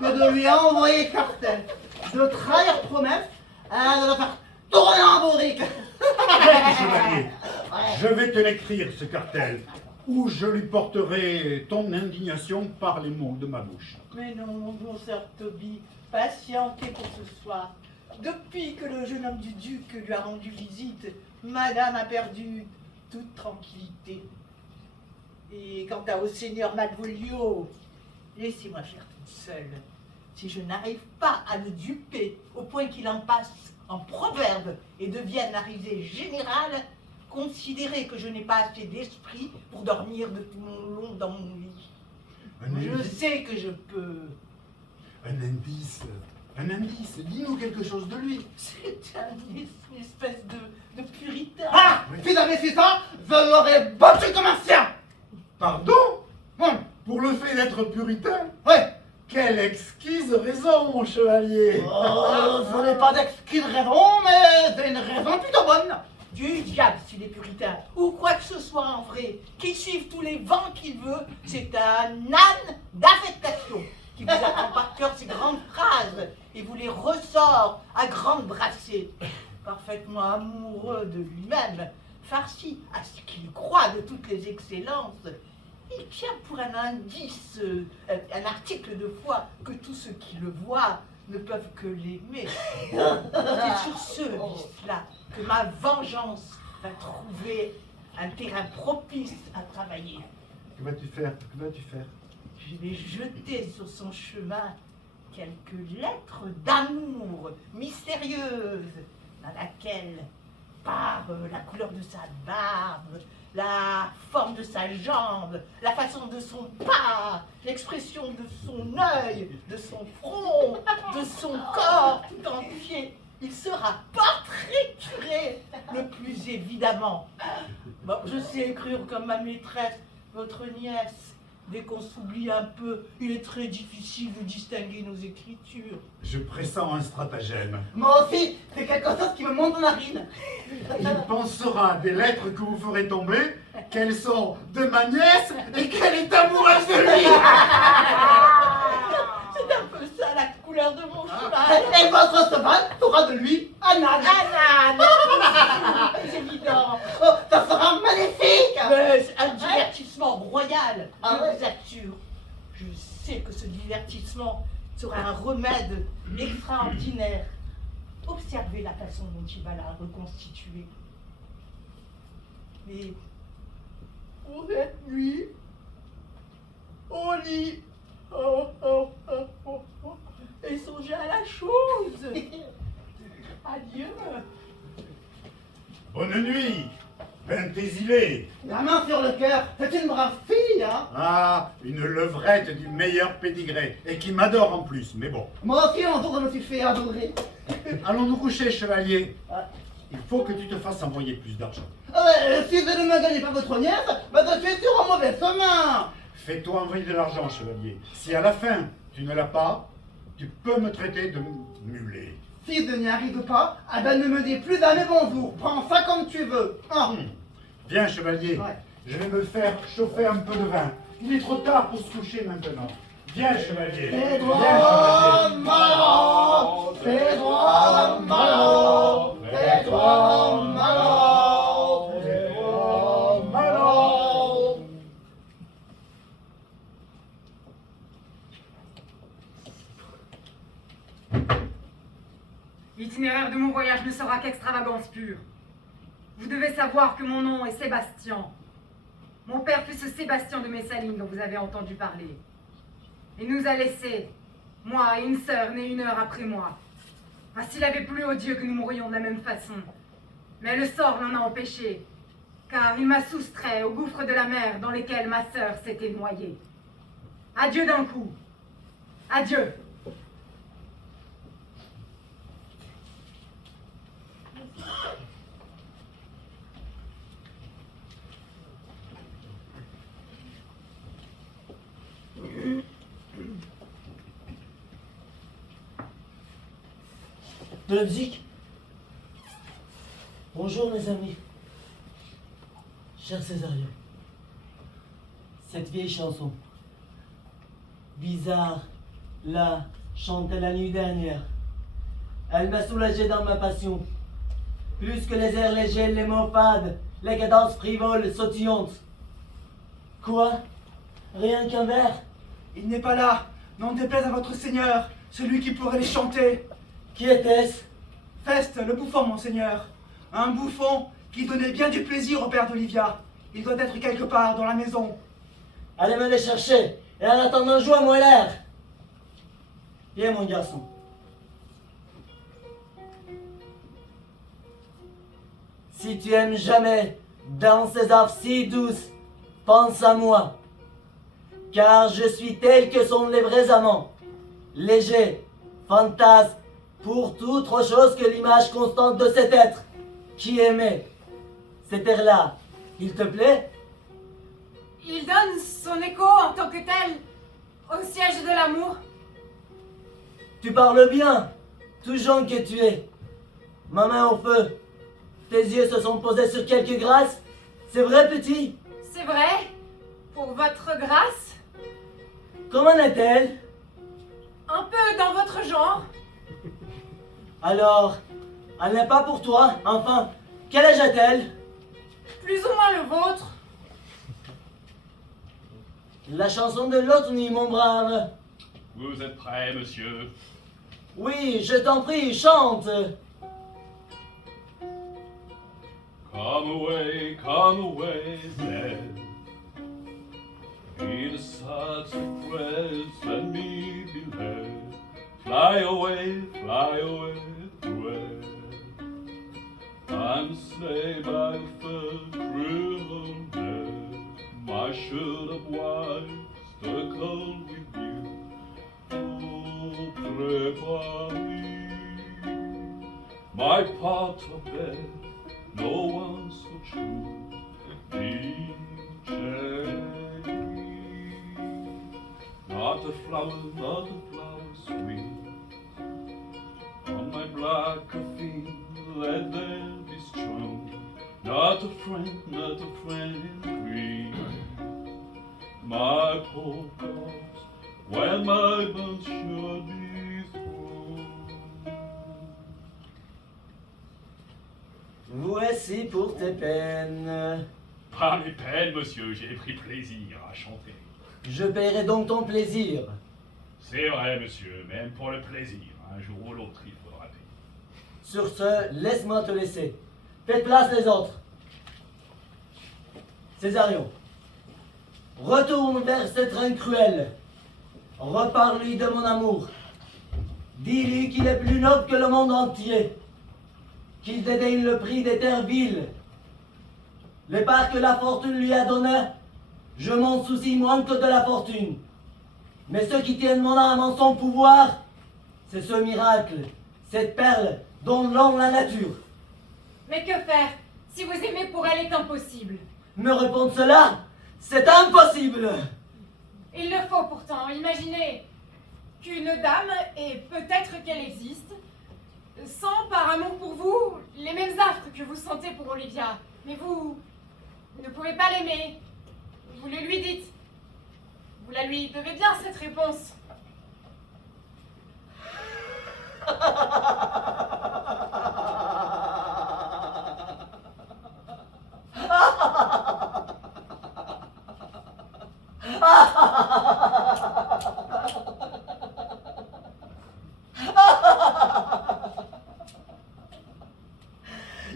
que de lui envoyer cartel, de trahir promesse, et de le faire tourner en bourrique. Chevalier, je vais te l'écrire, ce cartel, ou je lui porterai ton indignation par les mots de ma bouche. Mais non, mon bon Sir Toby, patientez pour ce soir. Depuis que le jeune homme du duc lui a rendu visite, madame a perdu toute tranquillité. Et quant au seigneur Malvolio, laissez-moi faire toute seule. Si je n'arrive pas à le duper au point qu'il en passe en proverbe et devienne la risée générale, considérez que je n'ai pas assez d'esprit pour dormir de tout mon long dans mon lit. Je sais que je peux. Un indice, dis-nous quelque chose de lui. C'est une espèce de puritain. Ah, si j'avais su ça, je l'aurais battu comme un chien. Pardon? Pour le fait d'être puritain? Ouais. Quelle exquise raison, mon chevalier! Je n'ai pas d'exquise raison, mais c'est une raison plutôt bonne. Du diable s'il est puritain, ou quoi que ce soit en vrai, qu'il suive tous les vents qu'il veut, c'est un âne d'affectation qui vous apprend par cœur ses grandes phrases et vous les ressort à grandes brassées. Parfaitement amoureux de lui-même, farci à ce qu'il croit de toutes les excellences, il tient pour un indice, un article de foi que tous ceux qui le voient ne peuvent que l'aimer. C'est sur ce vice-là que ma vengeance va trouver un terrain propice à travailler. Que vas-tu faire? Que vas-tu faire? Je vais jeter sur son chemin quelques lettres d'amour mystérieuses, dans laquelle, par la couleur de sa barbe, la forme de sa jambe, la façon de son pas, l'expression de son œil, de son front, de son corps tout entier, il sera portraituré le plus évidemment. Bon, je sais écrire comme ma maîtresse, votre nièce. Dès qu'on s'oublie un peu, il est très difficile de distinguer nos écritures. Je pressens un stratagème. Moi aussi, c'est quelque chose qui me monte aux narines. Il pensera des lettres que vous ferez tomber, qu'elles sont de ma nièce et qu'elle est amoureuse de lui. C'est un peu ça la couleur de mon cheval. Et votre cheval fera de lui un âne. C'est évident. Oh, ça sera magnifique. Mais c'est un divertissement royal, Ah je ouais. vous assure. Je sais que ce divertissement sera un remède extraordinaire. Observez la façon dont il va la reconstituer. Et pour cette nuit, au lit, et songez à la chose. Adieu. Bonne nuit, Pentésilée. La main sur le cœur, c'est une brave fille, hein. Ah, une levrette du meilleur pédigré, et qui m'adore en plus, mais bon. Moi aussi, un jour, je me suis fait adorer. Allons nous coucher, chevalier. Ah. Il faut que tu te fasses envoyer plus d'argent. Si je ne me gagne pas votre nièce, bah, je suis sur un mauvais chemin. Fais-toi envoyer de l'argent, chevalier. Si à la fin, tu ne l'as pas, tu peux me traiter de mulet. Si je n'y arrive pas, ah ben ne me dis plus jamais bonjour. Prends ça comme tu veux. Ah. Viens, chevalier. Ouais. Je vais me faire chauffer un peu de vin. Il est trop tard pour se coucher maintenant. Viens, chevalier. C'est Viens, toi, chevalier. malin. C'est toi, malin. C'est toi, malin. C'est toi, malin. L'itinéraire de mon voyage ne sera qu'extravagance pure. Vous devez savoir que mon nom est Sébastien. Mon père fut ce Sébastien de Messaline dont vous avez entendu parler. Il nous a laissés, moi et une sœur née une heure après moi. Ah, s'il avait plu au Dieu que nous mourions de la même façon. Mais le sort l'en a empêché, car il m'a soustrait au gouffre de la mer dans lequel ma sœur s'était noyée. Adieu d'un coup. Adieu. De la musique. Bonjour mes amis. Cher Césarien. Cette vieille chanson, bizarre, là, chantée la nuit dernière. Elle m'a soulagé dans ma passion. Plus que les airs légers, les mots fades, les cadences frivoles, sautillantes. Quoi? Rien qu'un vers? Il n'est pas là. N'en déplaise à votre seigneur, celui qui pourrait les chanter. Qui était-ce? Feste, le bouffon, monseigneur. Un bouffon qui donnait bien du plaisir au père d'Olivia. Il doit être quelque part dans la maison. Allez me les chercher, et en attendant, joue-moi l'air. Viens mon garçon. Si tu aimes jamais dans ces affres si douces, pense à moi. Car je suis tel que sont les vrais amants. Léger, fantasme, pour tout autre chose que l'image constante de cet être qui aimait. Cet air-là, il te plaît? Il donne son écho en tant que tel au siège de l'amour. Tu parles bien, tout jeune que tu es. Ma main au feu. Tes yeux se sont posés sur quelque grâce. C'est vrai, petit? C'est vrai, pour votre grâce, Comment est-elle? un peu dans votre genre. Alors, elle n'est pas pour toi, enfin. Quel âge a-t-elle? Plus ou moins le vôtre. La chanson de l'autre nuit, mon brave. Vous êtes prêt, monsieur? Oui, je t'en prie, chante. Come away, lad. Be the sad secrets, let me be led. Fly away, where? I'm slain by the first cruel death. My shirt of white stuck on with you. Oh, prepare my part of bed. No one so true, not a flower sweet. On my black coffin, let there be strong. Not a friend in green. My poor corpse, where my bones should be thrown. Voici pour tes peines. Pas mes peines, monsieur, j'ai pris plaisir à chanter. Je paierai donc ton plaisir. C'est vrai, monsieur, même pour le plaisir, un jour ou l'autre, il faudra payer. Sur ce, laisse-moi te laisser. Faites place les autres. Césarion, retourne vers cette reine cruelle. Reparle-lui de mon amour. Dis-lui qu'il est plus noble que le monde entier. Qu'il dédaigne le prix des terres viles. Les parts que la fortune lui a données, je m'en soucie moins que de la fortune. Mais ceux qui tiennent mon âme en son pouvoir, c'est ce miracle, cette perle dont l'homme la nature. Mais que faire? Si vous aimez pour elle est impossible. Me répondre cela, c'est impossible. Il le faut pourtant. Imaginez qu'une dame, et peut-être qu'elle existe, sent par amour pour vous les mêmes affres que vous sentez pour Olivia. Mais vous ne pouvez pas l'aimer. Vous le lui dites. Vous la lui devez bien cette réponse.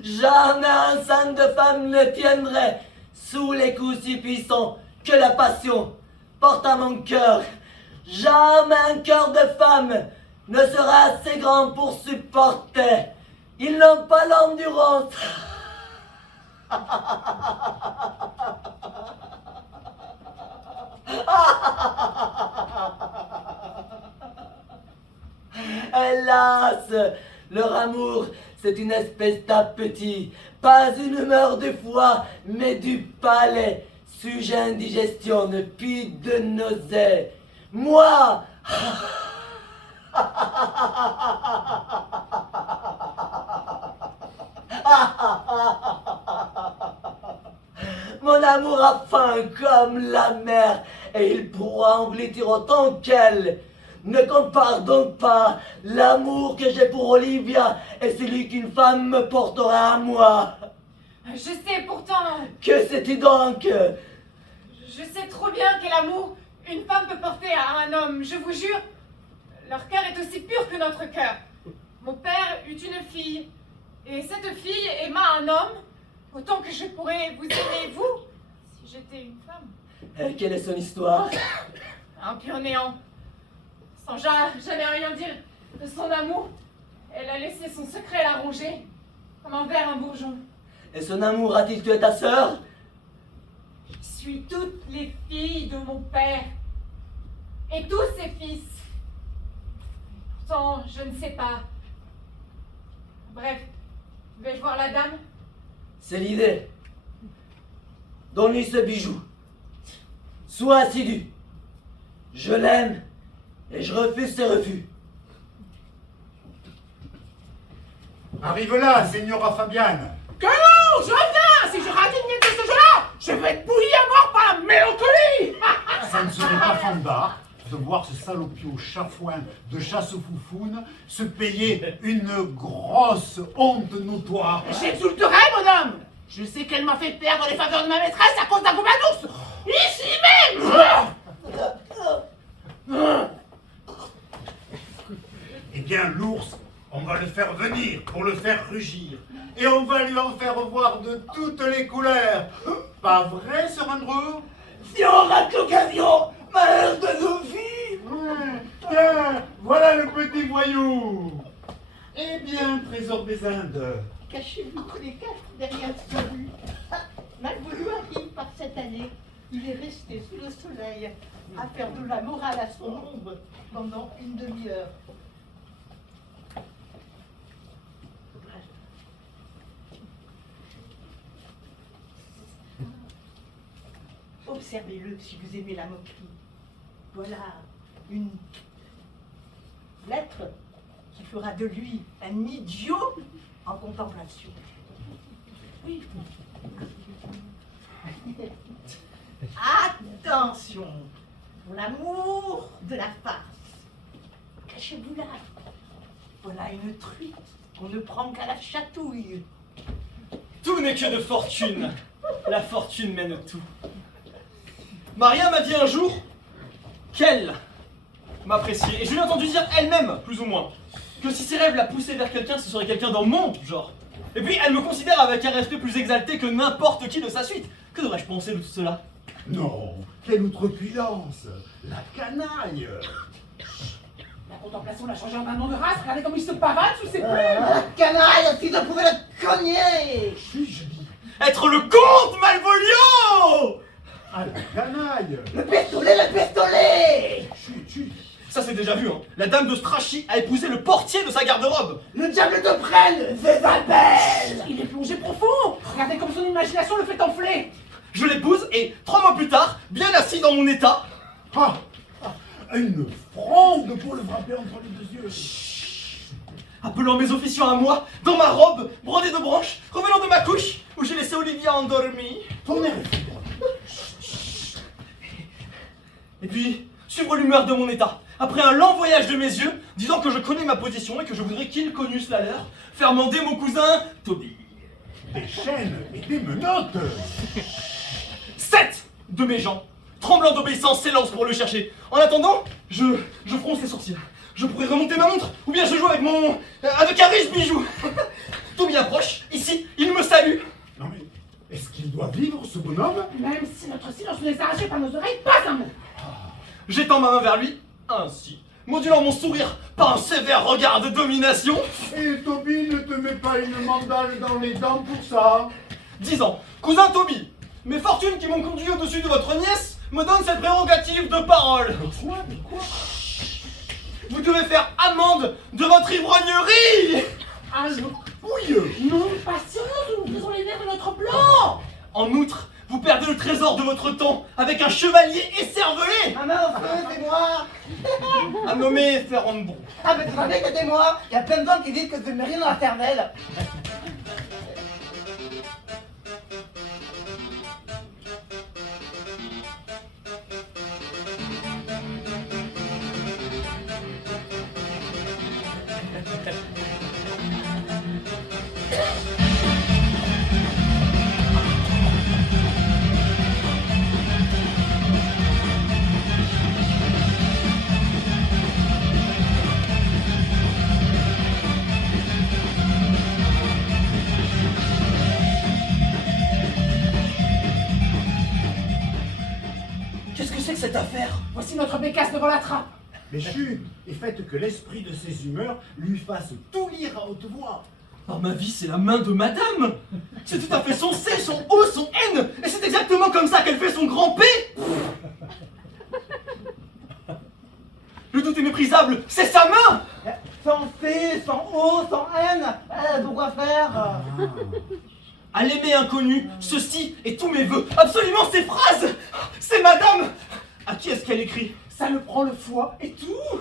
Jamais un sein de femme ne tiendrait sous les coups si puissants que la passion porte à mon cœur. Jamais un cœur de femme ne sera assez grand pour supporter. Ils n'ont pas l'endurance. Hélas, leur amour, c'est une espèce d'appétit, pas une humeur du foie, mais du palais, sujet à indigestion, puis de nausée. Moi, mon amour a faim comme la mer, et il pourra engloutir autant qu'elle. Ne compare donc pas l'amour que j'ai pour Olivia et celui qu'une femme me portera à moi. Je sais pourtant. Que sais-tu donc? Je sais trop bien quel amour une femme peut porter à un homme. Je vous jure, leur cœur est aussi pur que notre cœur. Mon père eut une fille, et cette fille aima un homme autant que je pourrais vous aimer, vous, si j'étais une femme. Et quelle est son histoire? Un pur néant. Sans jamais rien dire de son amour, elle a laissé son secret la ronger, comme un ver un bourgeon. Et son amour a-t-il tué ta sœur? Je suis toutes les filles de mon père, et tous ses fils. Pourtant, je ne sais pas. Bref, vais-je voir la dame? C'est l'idée. Donne-lui ce bijou. Sois assidu. Je l'aime. Et je refuse ses refus. Arrive là, Signora Fabiane. Que non, je reviens. Si je rate une miette de ce jeu-là, je vais être bouilli à mort par la mélancolie. Ça ne serait pas fandard de voir ce salopio chafouin de chasse aux foufounes se payer une grosse honte notoire. J'exulterai, mon homme. Je sais qu'elle m'a fait perdre les faveurs de ma maîtresse à cause d'un goût douce. Ici même. Eh bien, venir pour le faire rugir. Et on va lui en faire voir de toutes les couleurs. Pas vrai, Sir Andrew? Si on rate l'occasion, malheur de nos vies. Tiens, voilà le petit voyou. Eh bien, trésor des Indes. Cachez-vous tous les quatre derrière ce rue. Ah, Malvolio arrive par cette année. Il est resté sous le soleil à faire de la morale à son ombre pendant une demi-heure. Observez-le si vous aimez la moquerie. Voilà une lettre qui fera de lui un idiot en contemplation. Oui. Attention, pour l'amour de la farce, cachez-vous là. Voilà une truite qu'on ne prend qu'à la chatouille. Tout n'est que de fortune. La fortune mène tout. Maria m'a dit un jour qu'elle m'appréciait. Et je lui ai entendu dire elle-même, plus ou moins, que si ses rêves la poussaient vers quelqu'un, ce serait quelqu'un dans mon genre. Et puis elle me considère avec un respect plus exalté que n'importe qui de sa suite. Que devrais-je penser de tout cela? Non, quelle outrecuidance. La canaille. La contemplation l'a changé en un nom de race. Regardez comme il se pavane sous ses plumes. La canaille, si je pouvais le cogner. Suis-je dit? Être le comte Malvolio! Ah, la canaille. Le pistolet. Chut. Ça c'est déjà vu, hein. La dame de Strachey a épousé le portier de sa garde-robe. Le diable de Presles, Zézabel. Il est plongé profond. Regardez comme son imagination le fait enfler. Je l'épouse et 3 mois plus tard, bien assis dans mon état, Une fronde pour le frapper entre les deux yeux. appelant mes officiants à moi, dans ma robe, brodée de branches, revenant de ma couche, où j'ai laissé Olivia endormie. Ton air est fibre. Et puis, suivre l'humeur de mon état, après un lent voyage de mes yeux, disant que je connais ma position et que je voudrais qu'ils connussent la leur, faire mander mon cousin Toby. Des chaînes et des menottes. 7 de mes gens, tremblant d'obéissance, s'élancent pour le chercher. En attendant, je fronce les sourcils. Je pourrais remonter ma montre, ou bien je joue avec un riche bijou. Toby approche, ici, il me salue. Non mais, est-ce qu'il doit vivre, ce bonhomme? Même si notre silence nous est arraché par nos oreilles, pas un mot. J'étends ma main vers lui, ainsi, modulant mon sourire par un sévère regard de domination, Et Toby ne te met pas une mandale dans les dents pour ça. disant, cousin Toby, mes fortunes qui m'ont conduit au-dessus de votre nièce me donnent cette prérogative de parole. Quoi? Vous devez faire amende de votre ivrognerie. Allons. Oui. Non, patience, nous faisons les nerfs de notre plan. En outre, vous perdez le trésor de votre temps avec un chevalier écervelé, Ma main au feu, c'est moi. à nommer Ferrandbro. Ah, mais tu savais que c'est moi. Il y a plein de gens qui disent que je mets rien dans la cervelle. Qu'est-ce que c'est que cette affaire? Voici notre bécasse devant la trappe. Mais chut, et faites que l'esprit de ses humeurs lui fasse tout lire à haute voix. Par ma vie, c'est la main de madame. C'est tout à fait son C, son O, son N. Et c'est exactement comme ça qu'elle fait son grand P. Le doute est méprisable, c'est sa main. Sans C, sans O, sans N. Pourquoi faire? À l'aimer inconnu, ceci et tous mes vœux, absolument ces phrases. C'est madame. À qui est-ce qu'elle écrit? Ça le prend le foie et tout.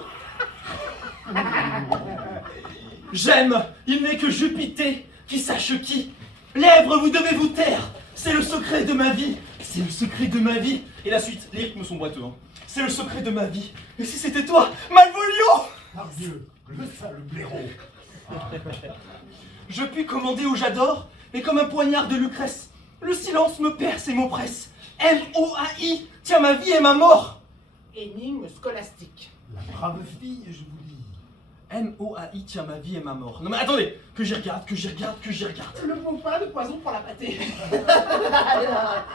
J'aime, il n'est que Jupiter qui sache qui. Lèvres, vous devez vous taire. C'est le secret de ma vie. C'est le secret de ma vie. Et la suite, les rythmes sont boiteux. Hein. C'est le secret de ma vie. Et si c'était toi, Malvolio? Par Dieu, le sale blaireau. Je puis commander où j'adore, et comme un poignard de Lucrèce, le silence me perce et m'oppresse. M-O-A-I, tiens ma vie et ma mort. Énigme scolastique. La brave fille, je vous dis. M-O-A-I, tiens ma vie et ma mort. Non mais attendez, que j'y regarde. Le mot pas de poison pour la pâtée.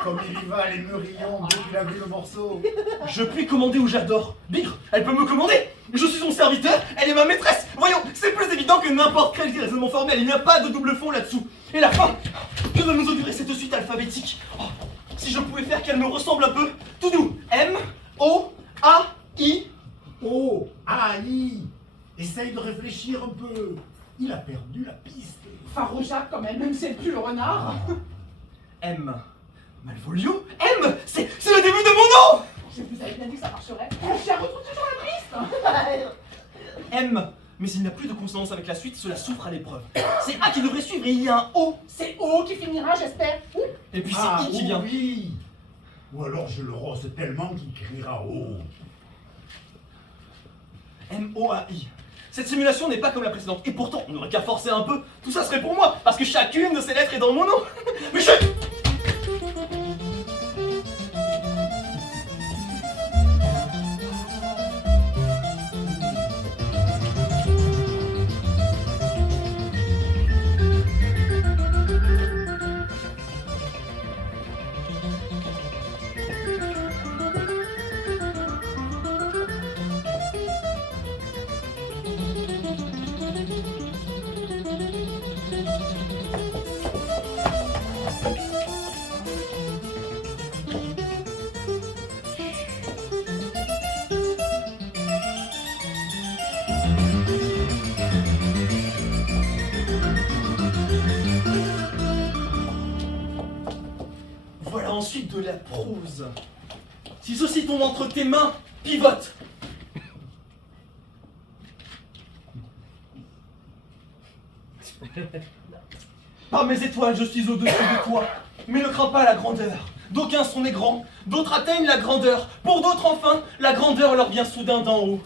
Comme il y va, les meurillons, dès qu'il a vu le morceau. Je puis commander où j'adore. Bigre, elle peut me commander. Je suis son serviteur, elle est ma maîtresse. Voyons, c'est plus évident que n'importe quel raisonnement formel. Il n'y a pas de double fond là-dessous. Et la fin, que va nous augurer cette suite alphabétique? Oh, si je pouvais faire qu'elle me ressemble un peu. Tout doux. M-O-A-I. Oh, aïe! Essaye de réfléchir un peu. Il a perdu la piste. Farouchard quand même si elle pue le renard. M. Malvolio. M, c'est le début de mon nom. Je vous avais bien dit que ça marcherait. Le chien retrouve toujours la piste. M. Mais il n'y a plus de consonance avec la suite, cela souffre à l'épreuve. C'est A qui devrait suivre et il y a un O. C'est O qui finira, j'espère. Et puis c'est I qui vient. Oui. Ou alors je le rosse tellement qu'il criera haut. M-O-A-I. Cette simulation n'est pas comme la précédente. Et pourtant, on n'aurait qu'à forcer un peu. Tout ça serait pour moi, parce que chacune de ces lettres est dans mon nom. Mais je... Voilà ensuite de la prose. Si ceci tombe entre tes mains, pivote. Par mes étoiles, je suis au-dessus de toi. Mais ne crains pas la grandeur. D'aucuns sont nés grands, d'autres atteignent la grandeur. Pour d'autres, enfin, la grandeur leur vient soudain d'en haut.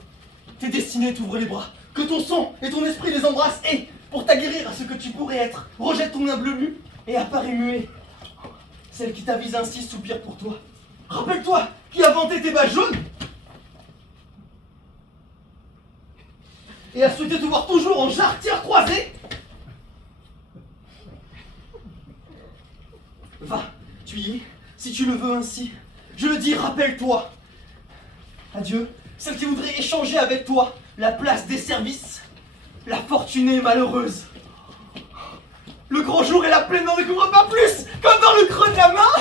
T'es destiné t'ouvre les bras, que ton sang et ton esprit les embrassent. Et, pour t'aguerrir à ce que tu pourrais être, rejette ton humble mu et apparaît muet. Celle qui t'avise ainsi soupire pour toi. Rappelle-toi qui a vanté tes bas jaunes et a souhaité te voir toujours en jarretière croisée. Va, tu y es, si tu le veux ainsi. Je le dis, rappelle-toi. Adieu, celle qui voudrait échanger avec toi la place des services, la fortunée malheureuse. Le grand jour et la plaine n'en découvrent pas plus, comme dans le creux de la main.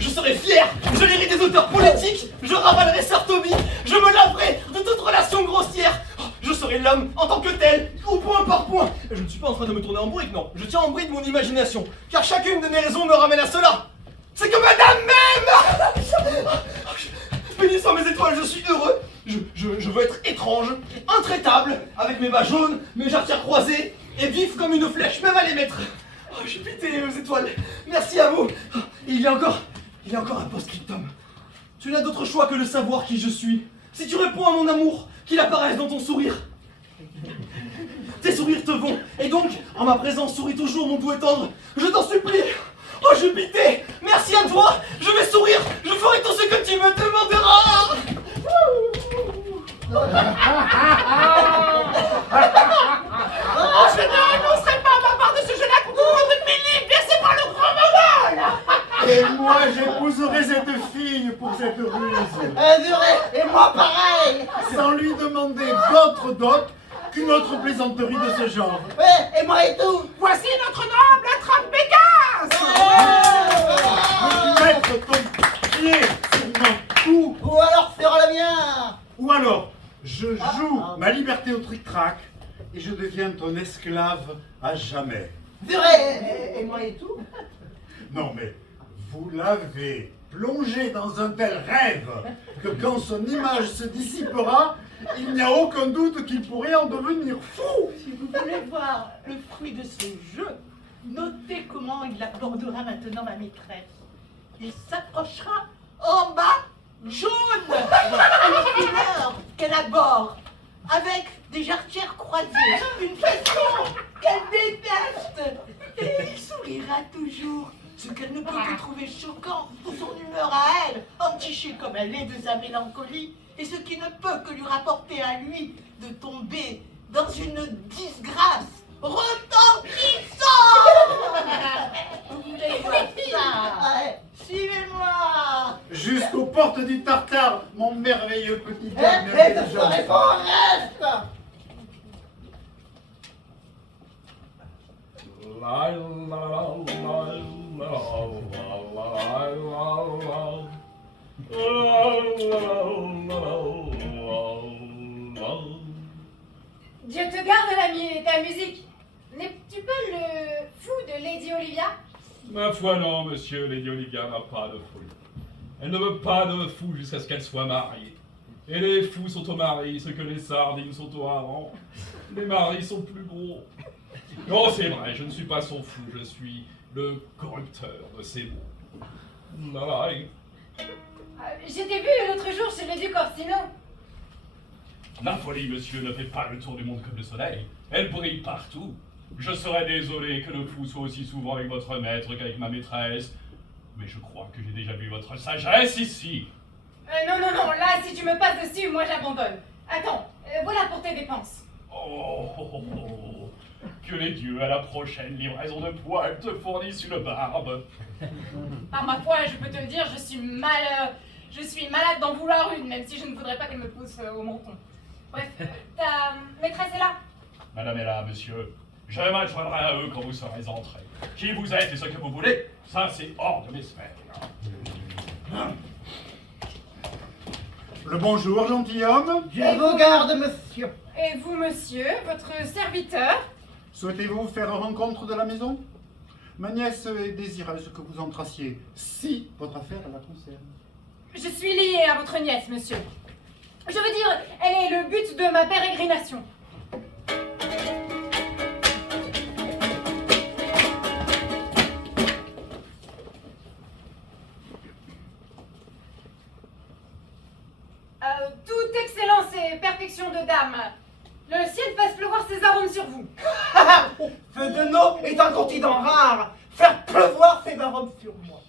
Je serai fier, je lirai des auteurs politiques, je ravalerai Sir Toby, je me laverai de toute relation grossière. Je serai l'homme en tant que tel, au point par point. Je ne suis pas en train de me tourner en brique, non. Je tiens en bride mon imagination, car chacune de mes raisons me ramène à cela. C'est que madame même. Béni soient mes étoiles, je suis heureux. Je veux être étrange, intraitable, avec mes bas jaunes, mes jarretières croisées, et vif comme une flèche, même à les mettre. Oh, j'ai pété aux étoiles. Merci à vous. Et il y a encore un post-scriptum. Tu n'as d'autre choix que de savoir qui je suis. Si tu réponds à mon amour, qu'il apparaisse dans ton sourire. Tes sourires te vont, et donc, en ma présence, souris toujours mon doux et tendre. Je t'en supplie. Oh Jupiter, merci à toi. Je vais sourire, je ferai tout ce que tu me demanderas. Oh, je ne renoncerai pas à ma part de ce jeu-là contre de mes livres versés par le grand Mogol. Et moi, j'épouserai cette fille pour cette ruse. Et moi pareil. Sans lui demander d'autre dot qu'une autre plaisanterie de ce genre. Ouais, et moi et tout. Voici notre noble attrape Pégase. Peux-tu mettre ton pied sur mon cou? Ou alors faire le mien. Ou alors, je joue ma liberté au tric-trac et je deviens ton esclave à jamais. Et moi et tout. Non mais, vous l'avez plongé dans un tel rêve que quand son image se dissipera, il n'y a aucun doute qu'il pourrait en devenir fou. Si vous voulez voir le fruit de ce jeu, notez comment il abordera maintenant ma maîtresse. Il s'approchera en bas jaune, une couleur qu'elle aborde, avec des jarretières croisées, une façon qu'elle déteste. Et il sourira toujours, ce qu'elle ne peut que trouver choquant pour son humeur à elle, entichée comme elle est de sa mélancolie, et ce qui ne peut que lui rapporter à lui de tomber dans une disgrâce retentissante. Vous voulez voir ça? Suivez-moi. Jusqu'aux portes du Tartare, mon merveilleux petit Et diable. ne ferez pas en reste. Dieu te garde ta musique. N'es-tu pas le fou de Lady Olivia? Ma foi non, monsieur, Lady Olivia n'a pas de folie. Elle ne veut pas de fou jusqu'à ce qu'elle soit mariée. Et les fous sont aux maris, ce que les sardines sont aux harengs. Les maris sont plus gros. Non, c'est vrai, je ne suis pas son fou, je suis le corrupteur de ses mots. Je t'ai vu l'autre jour chez le duc Orsino. La folie, monsieur, ne fait pas le tour du monde comme le soleil. Elle brille partout. Je serais désolé que le fou soit aussi souvent avec votre maître qu'avec ma maîtresse. Mais je crois que j'ai déjà vu votre sagesse ici. Non, là, si tu me passes dessus, moi j'abandonne. Attends, voilà pour tes dépenses. Oh, que les dieux, à la prochaine livraison de poils, te fournissent une barbe. Par ma foi, je peux te le dire, je suis malade d'en vouloir une, même si je ne voudrais pas qu'elle me pousse au menton. Bref, ta maîtresse est là? Madame est là, monsieur. Je m'adjoindrai à eux quand vous serez entrés. Qui vous êtes et ce que vous voulez, ça c'est hors de mes sphères. Le bonjour, gentilhomme. Dieu vous garde, monsieur. Et vous, monsieur, votre serviteur? Souhaitez-vous faire rencontre de la maison? Ma nièce est désireuse que vous entrassiez, si votre affaire la concerne. Je suis liée à votre nièce, monsieur. Je veux dire, elle est le but de ma pérégrination. Toute excellence et perfection de dame, le ciel fasse pleuvoir ses arômes sur vous. Feu de Naux est un continent rare. Faire pleuvoir ses arômes sur moi.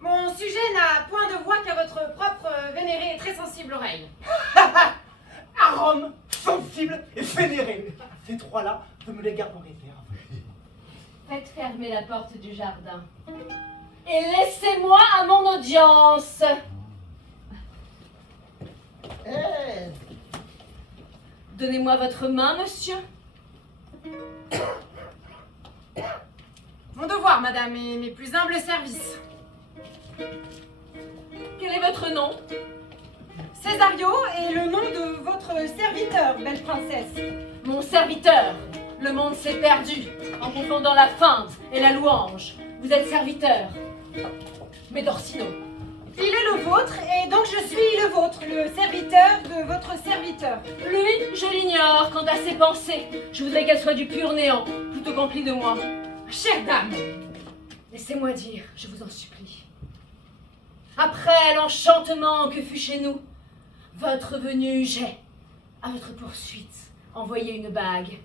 Mon sujet n'a point de voix qu'à votre propre vénérée et très sensible oreille. Arôme, sensible et vénéré. Ces trois-là, je me les garde en réserve. Faites fermer la porte du jardin. Et laissez-moi à mon audience. Donnez-moi votre main, monsieur. Mon devoir, madame, et mes plus humbles services. Quel est votre nom? Césario est le nom de votre serviteur, belle princesse. Mon serviteur. Le monde s'est perdu en confondant la feinte et la louange. Vous êtes serviteur. Mais d'Orsino. Il est le vôtre, et donc je suis le vôtre, le serviteur de votre serviteur. Lui, je l'ignore quant à ses pensées. Je voudrais qu'elle soit du pur néant, plutôt qu'emplie de moi. Chère dame, Laissez-moi dire, je vous en supplie. Après l'enchantement que fut chez nous, votre venue, j'ai, à votre poursuite, envoyé une bague.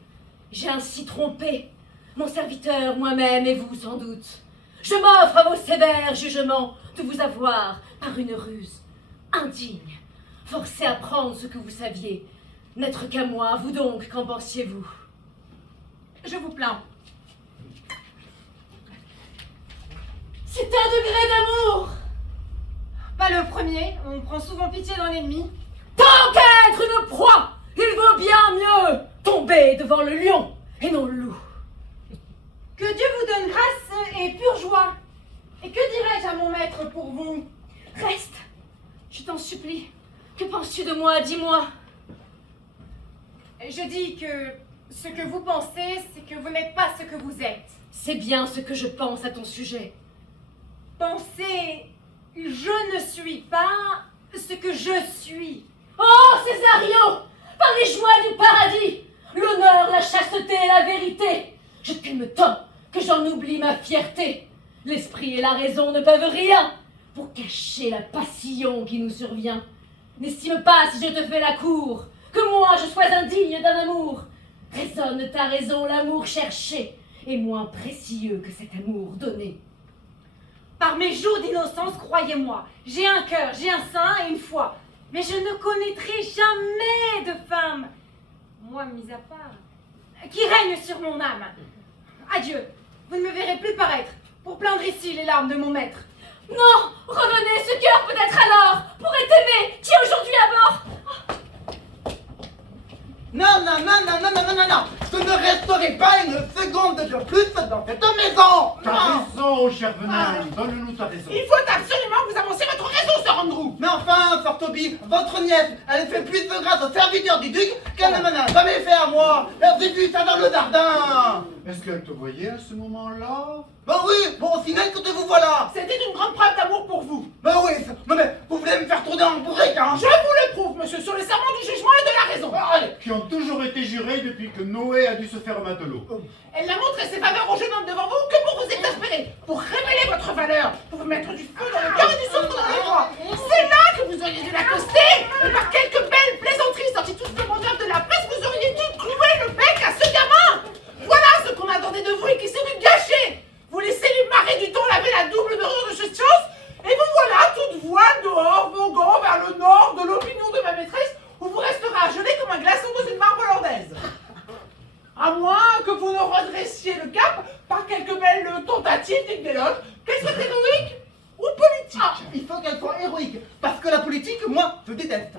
J'ai ainsi trompé mon serviteur, moi-même et vous, sans doute. Je m'offre à vos sévères jugements de vous avoir, par une ruse indigne, forcé à prendre ce que vous saviez, n'être qu'à moi. Vous donc, qu'en pensiez-vous? je vous plains. C'est un degré d'amour. Pas le premier, on prend souvent pitié dans l'ennemi. Tant qu'être une proie, il vaut bien mieux tomber devant le lion et non le loup. Que Dieu vous donne grâce et pure joie. Et que dirais-je à mon maître pour vous? Reste, je t'en supplie. Que penses-tu de moi? Dis-moi. Je dis que ce que vous pensez, c'est que vous n'êtes pas ce que vous êtes. C'est bien ce que je pense à ton sujet. Pensez, je ne suis pas ce que je suis. Oh, Césario, par les joies du paradis, l'honneur, la chasteté, la vérité, je t'aime tant que j'en oublie ma fierté. L'esprit et la raison ne peuvent rien pour cacher la passion qui nous survient. N'estime pas, si je te fais la cour, que moi je sois indigne d'un amour. Raisonne ta raison, l'amour cherché est moins précieux que cet amour donné. Par mes jours d'innocence, croyez-moi, j'ai un cœur, j'ai un sein et une foi. Mais je ne connaîtrai jamais de femme. moi mis à part, qui règne sur mon âme. Adieu, vous ne me verrez plus paraître pour plaindre ici les larmes de mon maître. Non, revenez, ce cœur peut-être alors pourrait aimer qui est aujourd'hui à bord. Non, non, non, non, non, non, non, non, non. Je ne resterai pas une seconde de plus dans cette maison. T'as Non. raison, cher Venin, donne-nous ta raison. Il faut absolument que vous avanciez votre raison, Sir Andrew. Mais enfin, Sir Toby, votre nièce, elle fait plus de grâce au serviteur du duc qu'elle ne m'en a jamais fait à moi. J'ai vu ça dans le jardin. Est-ce qu'elle te voyait à ce moment-là? Ben oui, bon, sinon que te vous voilà. C'était une grande preuve d'amour pour vous. Ben oui, non mais vous voulez me faire tourner en bourrique, hein? Je vous le prouve, monsieur, sur les serments du jugement et de la raison. Allez. Qui ont toujours été jurés depuis que Noé a dû se faire matelot. Elle n'a montré ses faveurs au jeune homme devant vous que pour vous exaspérer, pour révéler votre valeur, pour vous mettre du feu dans le cœur et du soufre dans les bras. C'est là que vous auriez dû l'accoster, et par quelques belles plaisanteries sorties tous commandeurs de la presse, vous auriez dû clouer le bec à ce gamin. Voilà ce qu'on attendait de vous et qui s'est vu gâcher. Vous laissez les marées du temps laver la double dorure de cette chose, et vous voilà toute voile dehors, voguant vers le nord de l'opinion de ma maîtresse, où vous resterez gelé comme un glaçon dans une marbre hollandaise. À moins que vous ne redressiez le cap par quelques belles tentatives d'île d'éloge, qu'elles soient héroïques ou politiques. Ah, il faut qu'elle soit héroïque, parce que la politique, moi, je déteste.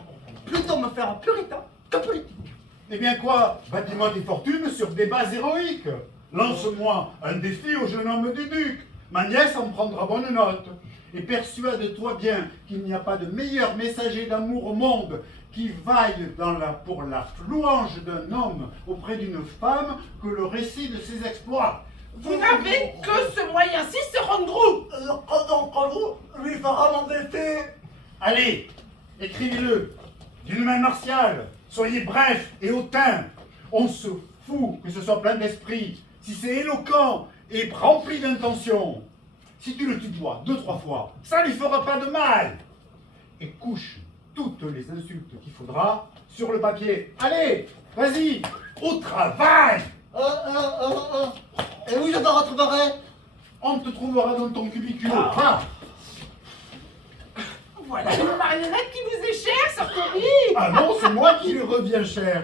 Plutôt me faire puritain que politique. Eh bien quoi? Bâtis-moi tes fortunes sur des bases héroïques. Lance-moi un défi au jeune homme du duc. Ma nièce en prendra bonne note. Et persuade-toi bien qu'il n'y a pas de meilleur messager d'amour au monde qui vaille pour la louange d'un homme auprès d'une femme que le récit de ses exploits. Vous n'avez que ce moyen-ci, Sir Andrew. Quand vous lui fera mon défi. Allez, écrivez-le d'une main martiale. Soyez bref et hautain. On se fout que ce soit plein d'esprit. Si c'est éloquent et rempli d'intention, si tu le tutoies 2-3 fois, ça lui fera pas de mal. Et couche toutes les insultes qu'il faudra sur le papier. Allez, vas-y, au travail. Et où je me retrouverai? On te trouvera dans ton cubicule. Va. Voilà une marionnette qui vous est chère, Sir Toby. Ah non, c'est moi qui lui reviens cher.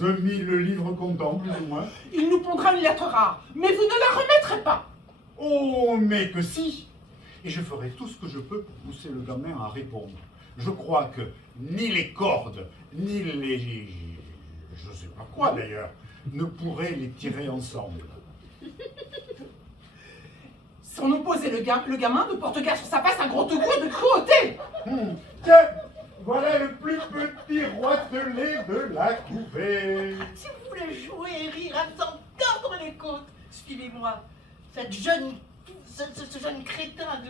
2000 livres comptants, plus ou moins. Il nous pondra une lettre rare, mais vous ne la remettrez pas. Oh, mais que si! Et je ferai tout ce que je peux pour pousser le gamin à répondre. Je crois que ni les cordes, ni les... je sais pas quoi d'ailleurs, ne pourraient les tirer ensemble. Sans nous poser le gamin ne porte guère sur sa face un gros goût de cruauté. Tiens, voilà le plus petit roitelet de la couvée. Si vous voulez jouer et rire à s'en tordre les côtes, suivez-moi. Ce jeune crétin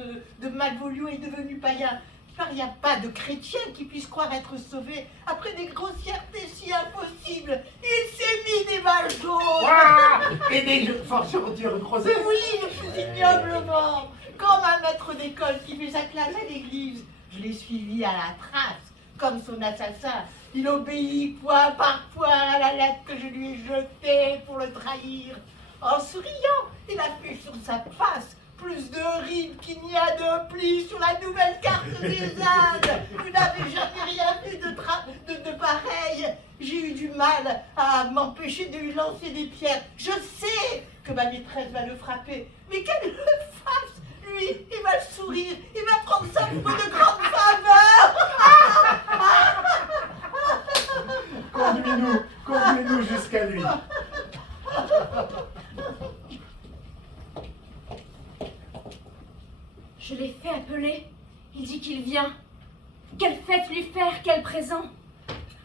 de Malvolio est devenu païen. Car il n'y a pas de chrétien qui puisse croire être sauvé après des grossièretés si impossibles. Il s'est mis des balles jaunes. Ah, et des forgerons creusés. Oui, le plus ignoblement. Comme un maître d'école qui fait sa classe à l'église. Je l'ai suivi à la trace, comme son assassin. Il obéit point par point à la lettre que je lui ai jetée pour le trahir. En souriant, il affiche sur sa face plus de rides qu'il n'y a de plis sur la nouvelle carte des Indes. Vous n'avez jamais rien vu de pareil. J'ai eu du mal à m'empêcher de lui lancer des pierres. Je sais que ma maîtresse va le frapper, mais qu'elle le fasse. Lui, il va le sourire, il va prendre ça pour de grandes faveurs. Conduis-nous jusqu'à lui. Je l'ai fait appeler. Il dit qu'il vient. Quelle fête lui faire, quel présent?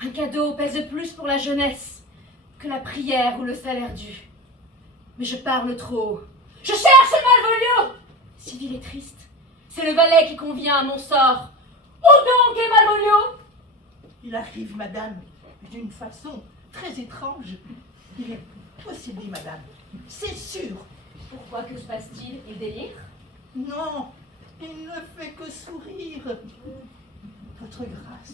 Un cadeau pèse plus pour la jeunesse que la prière ou le salaire dû. Mais je parle trop. Je cherche Malvolio! Civil est triste. C'est le valet qui convient à mon sort. Où donc est Malvolio? Il arrive, madame, d'une façon très étrange. Il est possédé, madame. C'est sûr. Pourquoi, que se passe-t-il? Il délire? Non, il ne fait que sourire. Votre grâce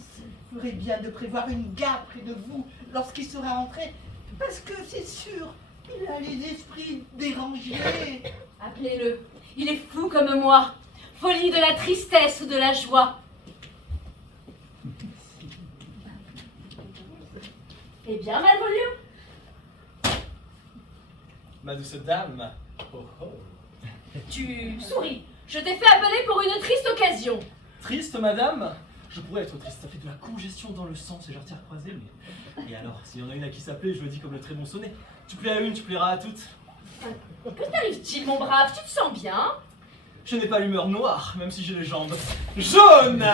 ferait bien de prévoir une garde près de vous lorsqu'il sera entré, parce que c'est sûr, il a les esprits dérangés. Appelez-le. Il est fou comme moi. Folie de la tristesse ou de la joie. Eh bien, Malvolio, Ma douce dame. Oh oh. tu souris. Je t'ai fait appeler pour une triste occasion. Triste, madame? Je pourrais être triste, ça fait de la congestion dans le sang, ces jarretières croisées, mais... Et alors, s'il y en a une à qui s'appeler, je le dis comme le très bon sonnet. Tu plais à une, tu plairas à toutes. Que t'arrive-t-il, mon brave? Tu te sens bien? Je n'ai pas l'humeur noire, même si j'ai les jambes jaunes.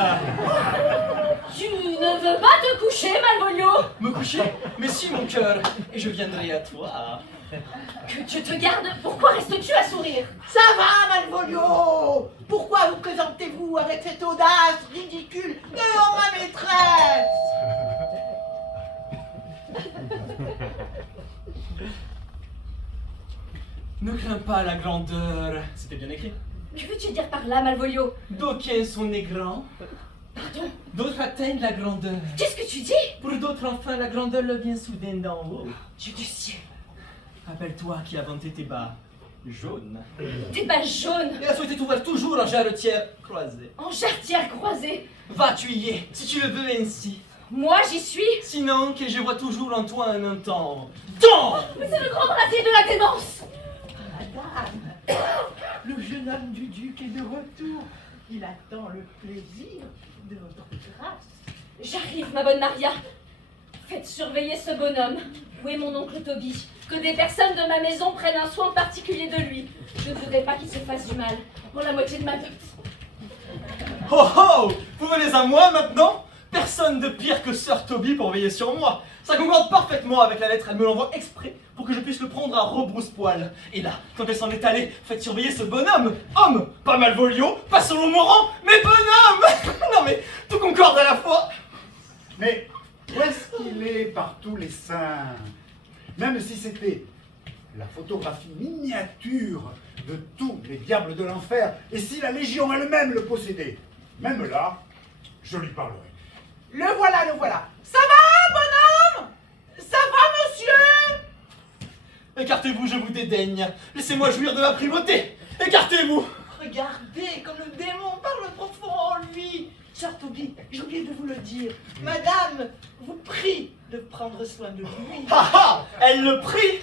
Tu ne veux pas te coucher, Malvolio? Me coucher? Mais si, mon cœur, et je viendrai à toi. Que Dieu te garde, pourquoi restes-tu à sourire? Ça va, Malvolio? Pourquoi vous présentez-vous avec cette audace ridicule devant ma maîtresse? Ne crains pas la grandeur. C'était bien écrit. Que veux-tu dire par là, Malvolio? D'aucuns sont nés grands, Pardon? d'autres atteignent la grandeur. Qu'est-ce que tu dis? Pour d'autres, enfin, la grandeur leur vient soudain d'en haut. Dieu du ciel. Rappelle-toi qui a vanté tes bas jaunes. Tes bas jaunes, Et a souhaité t'ouvrir toujours en jarretière croisée. en jarretière croisée. Va-tu y es, si tu le veux ainsi. Moi, j'y suis. Sinon, que je vois toujours en toi un temps. Temps! Mais c'est le grand raté de la démence. Madame, le jeune homme du duc est de retour. Il attend le plaisir de votre grâce. J'arrive, ma bonne Maria. Faites surveiller ce bonhomme. Où est mon oncle Toby? Que des personnes de ma maison prennent un soin particulier de lui. Je ne voudrais pas qu'il se fasse du mal. Pour la moitié de ma dot. Oh oh! Vous venez à moi maintenant? Personne de pire que Sir Toby pour veiller sur moi. Ça concorde parfaitement avec la lettre, elle me l'envoie exprès pour que je puisse le prendre à rebrousse-poil. Et là, quand elle s'en est allée, faites surveiller ce bonhomme. Homme, pas Malvolio, pas selon mon rang, mais bonhomme. Non mais, tout concorde à la fois. Mais où est-ce qu'il est par tous les saints? Même si c'était la photographie miniature de tous les diables de l'enfer, et si la Légion elle-même le possédait, même là, je lui parlerai. Le voilà, le voilà. Ça va, bonhomme? Ça va, monsieur? Écartez-vous, je vous dédaigne. Laissez-moi jouir de ma primauté. Écartez-vous. Regardez comme le démon parle profond en lui. Sir Toby, j'ai oublié de vous le dire. Madame vous prie de prendre soin de lui. Ha ha! Elle le prie.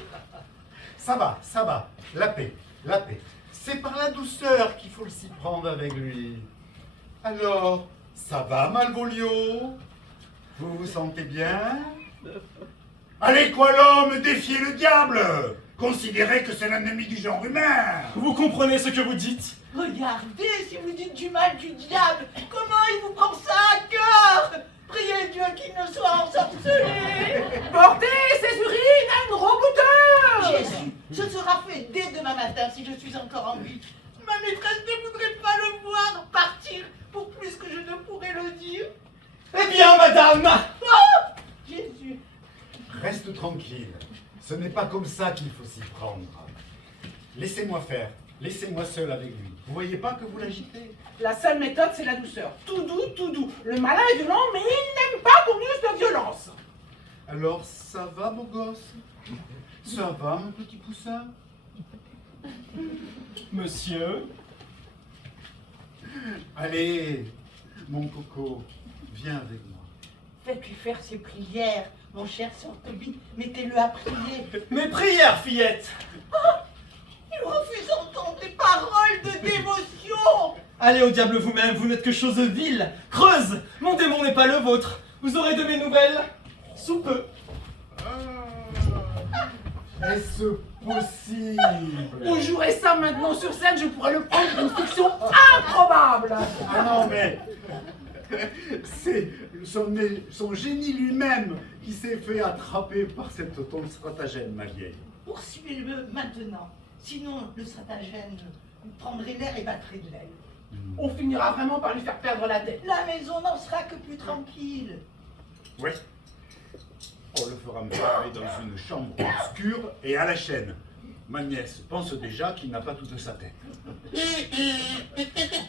Ça va, la paix, la paix. C'est par la douceur qu'il faut s'y prendre avec lui. Alors, ça va, Malvolio? Vous vous sentez bien? Allez, quoi l'homme, défiez le diable! Considérez que c'est l'ennemi du genre humain! Vous comprenez ce que vous dites? Regardez si vous dites du mal du diable. Comment il vous prend ça à cœur? Priez Dieu qu'il ne soit ensorcelé. Portez ces urines à une rebouteuse! Jésus, ce sera fait dès demain matin si je suis encore en vie. Ma maîtresse ne voudrait pas le voir partir pour plus que je ne pourrais le dire. Eh bien, madame! Oh Jésus. Reste tranquille. Ce n'est pas comme ça qu'il faut s'y prendre. Laissez-moi faire. Laissez-moi seul avec lui. Vous voyez pas que vous l'agitez? La seule méthode, c'est la douceur. Tout doux, tout doux. Le malin est violent, mais il n'aime pas qu'on use de violence. Alors, ça va, beau gosse? Ça va, mon petit poussin? Monsieur? Allez, mon coco, viens avec moi. Faites-lui faire ses prières, mon cher Sir Toby. Mettez-le à prier. Mes prières, fillette! Il refuse d'entendre des paroles de dévotion. Allez au diable vous-même, vous n'êtes que chose vile, creuse! Mon démon n'est pas le vôtre. Vous aurez de mes nouvelles sous peu. Est-ce possible? On jouerait ça maintenant sur scène, je pourrais le prendre pour une fiction improbable. Ah non, mais c'est son génie lui-même qui s'est fait attraper par ton stratagème, ma vieille. Poursuivez-le maintenant. Sinon, le stratagème prendrait l'air et battrait de l'aile. On finira vraiment par lui faire perdre la tête. La maison n'en sera que plus tranquille. Oui. On le fera m'enfermer dans une chambre obscure et à la chaîne. Ma nièce pense déjà qu'il n'a pas toute sa tête.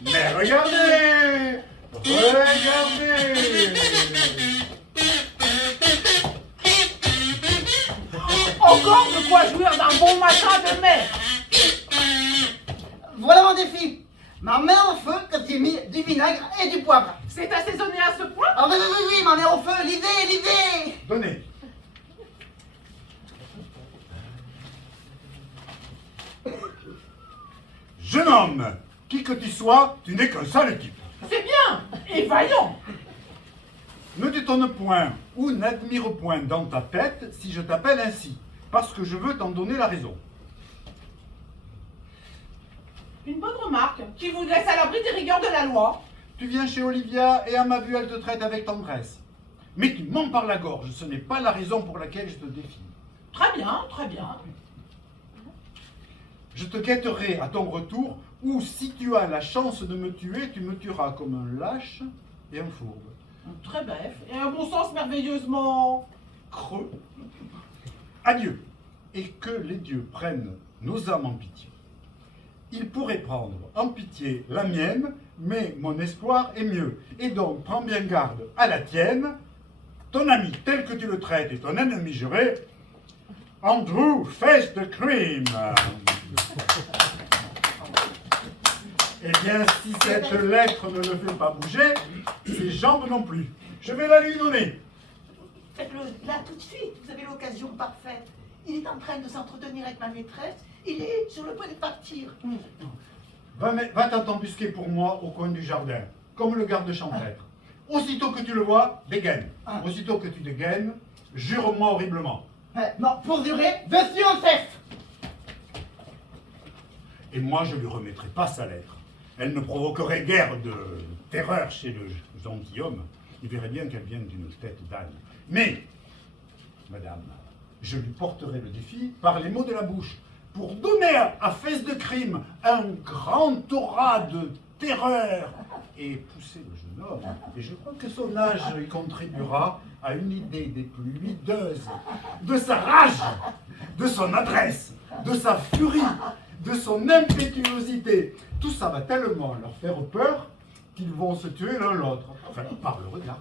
Mais regardez! Regardez! Encore de quoi jouir d'un bon matin de mai. Voilà mon défi. Ma main au feu quand j'ai mis du vinaigre et du poivre. C'est assaisonné à ce point? Ah oui, ma main au feu, lisez! Donnez! Jeune homme, qui que tu sois, tu n'es qu'un sale type. C'est bien et vaillant. Ne t'étonne point ou n'admire point dans ta tête si je t'appelle ainsi, parce que je veux t'en donner la raison. Une bonne remarque qui vous laisse à l'abri des rigueurs de la loi. Tu viens chez Olivia et à ma vue elle te traite avec tendresse. Mais tu mens par la gorge, ce n'est pas la raison pour laquelle je te défie. Très bien, très bien. Je te guetterai à ton retour, ou si tu as la chance de me tuer, tu me tueras comme un lâche et un fourbe. Très bref, et un bon sens merveilleusement creux. Adieu, et que les dieux prennent nos âmes en pitié. Ils pourraient prendre en pitié la mienne, mais mon espoir est mieux. Et donc, prends bien garde à la tienne. Ton ami tel que tu le traites et ton ennemi juré, Andrew Face de Cream. Eh bien, si cette lettre ne le fait pas bouger, ses jambes non plus. Je vais la lui donner. Faites-le là tout de suite, vous avez l'occasion parfaite. Il est en train de s'entretenir avec ma maîtresse, il est sur le point de partir. Va t'embusquer pour moi au coin du jardin, comme le garde champêtre. Aussitôt que tu le vois, dégaine. Aussitôt que tu dégaines, jure-moi horriblement. Non, pour jurer, je suis un chef. Et moi, je lui remettrai pas sa lettre. Elle ne provoquerait guère de terreur chez le gentilhomme. Il verrait bien qu'elle vient d'une tête d'âne. Mais, madame, je lui porterai le défi par les mots de la bouche, pour donner à Fesse de Crime un grand aura de terreur et pousser le jeune homme. Et je crois que son âge y contribuera à une idée des plus hideuses de sa rage, de son adresse, de sa furie, de son impétuosité. Tout ça va tellement leur faire peur qu'ils vont se tuer l'un l'autre. Enfin, par le regard.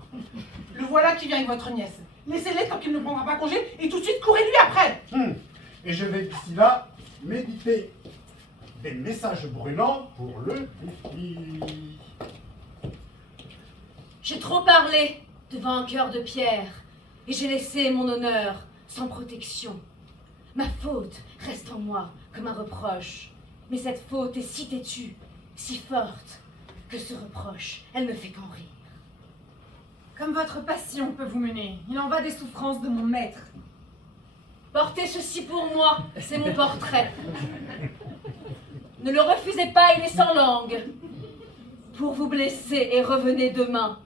Le voilà qui vient avec votre nièce. Laissez-les tant qu'il ne prendra pas congé et tout de suite courez-lui après. Et je vais d'ici là méditer des messages brûlants pour le défi. J'ai trop parlé devant un cœur de pierre et j'ai laissé mon honneur sans protection. Ma faute reste en moi comme un reproche, mais cette faute est si têtue, si forte, que ce reproche, elle ne fait qu'en rire. Comme votre passion peut vous mener, il en va des souffrances de mon maître. Portez ceci pour moi, c'est mon portrait. Ne le refusez pas, il est sans langue. Pour vous blesser et revenez demain.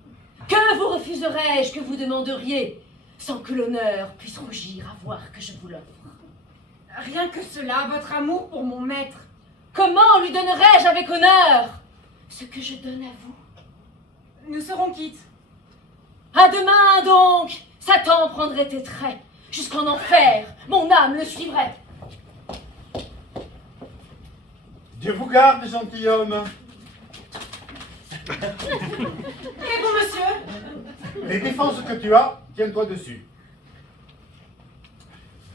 Que vous refuserais-je que vous demanderiez, sans que l'honneur puisse rougir à voir que je vous l'offre? Rien que cela, votre amour pour mon maître. Comment lui donnerais-je avec honneur ce que je donne à vous? Nous serons quittes. À demain donc, Satan prendrait tes traits. Jusqu'en enfer, mon âme le suivrait. Dieu vous garde, gentilhomme. Et vous, monsieur? Les défenses que tu as, tiens-toi dessus.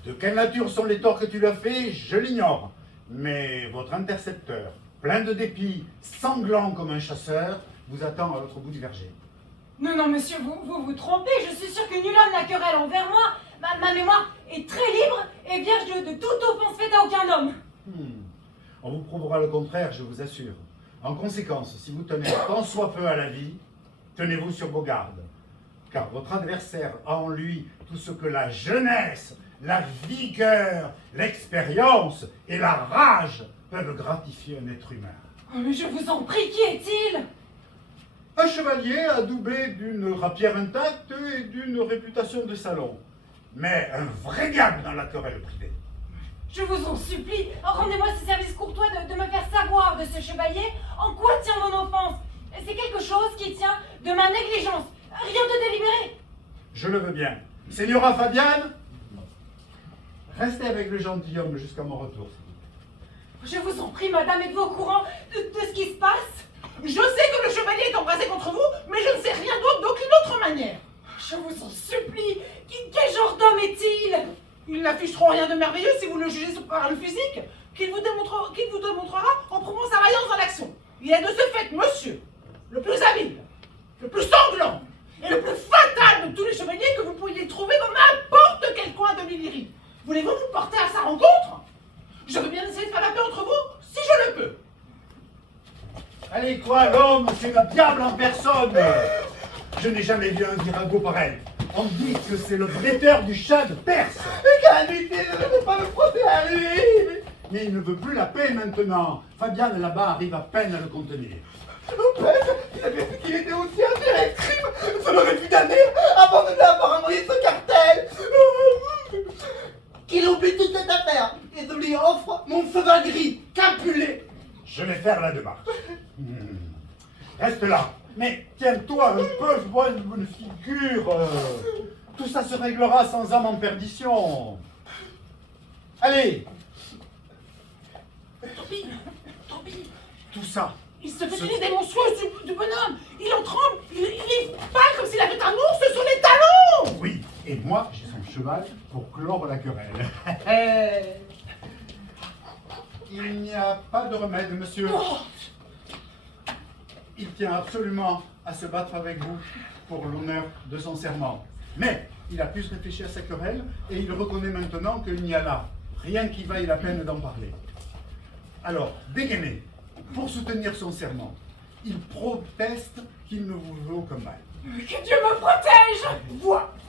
De quelle nature sont les torts que tu lui as faits, je l'ignore. Mais votre intercepteur, plein de dépit, sanglant comme un chasseur, vous attend à l'autre bout du verger. Non, non, monsieur, vous vous trompez. Je suis sûre que nul homme n'a querelle envers moi. Ma mémoire est très libre et vierge de toute offense faite à aucun homme. On vous prouvera le contraire, je vous assure. En conséquence, si vous tenez tant soit peu à la vie, tenez-vous sur vos gardes. Car votre adversaire a en lui tout ce que la jeunesse, la vigueur, l'expérience et la rage peuvent gratifier un être humain. Oh, mais je vous en prie, qui est-il? Un chevalier adoubé d'une rapière intacte et d'une réputation de salon. Mais un vrai diable dans la querelle privée. Je vous en supplie, rendez-moi ce service courtois de me faire savoir de ce chevalier en quoi tient mon offense. C'est quelque chose qui tient de ma négligence, rien de délibéré. Je le veux bien. Señora Fabiane, restez avec le gentilhomme jusqu'à mon retour. Je vous en prie, madame, êtes-vous au courant de ce qui se passe? Je sais que le chevalier est embrasé contre vous, mais je ne sais rien d'autre d'aucune autre manière. Je vous en supplie, quel genre d'homme est-il? Il n'afficheront rien de merveilleux si vous le jugez par le physique, qu'il vous démontrera en prouvant sa vaillance dans l'action. Il est de ce fait, monsieur, le plus habile, le plus sanglant et le plus fatal de tous les chevaliers que vous pourriez trouver dans n'importe quel coin de l'Illyrie. Voulez-vous vous porter à sa rencontre? Je veux bien essayer de faire la paix entre vous, si je le peux. Allez, quoi, l'homme, c'est le diable en personne. Je n'ai jamais vu un virago pareil. On dit que c'est le bretteur du chat de Perse. Calamité, je ne veux pas me frotter à lui. Mais il ne veut plus la paix maintenant. Fabiane, là-bas, arrive à peine à le contenir. Mon père, il avait vu qu'il était aussi un direct crime. Ça m'aurait pu damner avant de lui avoir envoyé ce cartel. Qu'il oublie toute cette affaire et de lui offre mon cheval gris, capulé. Je vais faire la démarche. Reste là. Mais tiens-toi un peu, je vois une figure. Tout ça se réglera sans âme en perdition. Allez. Toby, Tout ça. il se fait une idée monstrueuse du bonhomme. Il en tremble, il est pâle comme s'il avait un ours sur les talons. Oui, et moi, j'ai son cheval pour clore la querelle. Il n'y a pas de remède, monsieur. Il tient absolument à se battre avec vous pour l'honneur de son serment. Mais il a pu se réfléchir à sa querelle et il reconnaît maintenant qu'il n'y a là rien qui vaille la peine d'en parler. Alors, dégainé, pour soutenir son serment, il proteste qu'il ne vous veut aucun mal. Que Dieu me protège.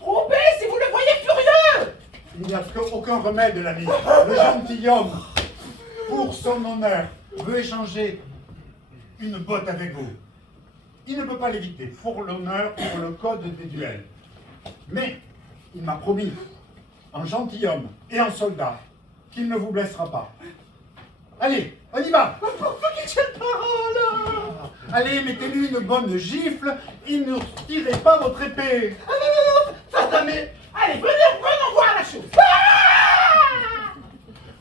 Rompez si vous le voyez furieux. Il n'y a aucun remède, l'ami. Le gentilhomme, pour son honneur, veut échanger une botte avec vous. Il ne peut pas l'éviter, pour l'honneur, pour le code des duels. Mais il m'a promis, en gentilhomme et en soldat, qu'il ne vous blessera pas. Allez, on y va. Pourquoi quelle parole? Allez, mettez-lui une bonne gifle, il ne tirez pas votre épée. Ah non, ça jamais. Allez, venons voir la chose.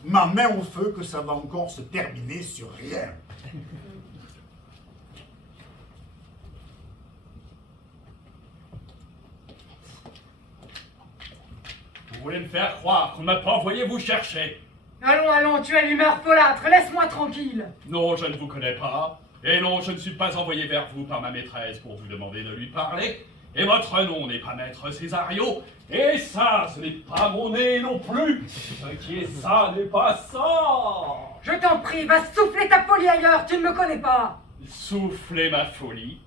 Ma main au feu que ça va encore se terminer sur rien. Vous voulez me faire croire qu'on ne m'a pas envoyé vous chercher? Allons, tu es l'humeur folâtre, laisse-moi tranquille. Non, je ne vous connais pas. Et non, je ne suis pas envoyé vers vous par ma maîtresse pour vous demander de lui parler. Et votre nom n'est pas maître Césario. Et ça, ce n'est pas mon nez non plus. Ce qui est ça n'est pas ça. Je t'en prie, va souffler ta folie ailleurs, tu ne me connais pas. Souffler ma folie.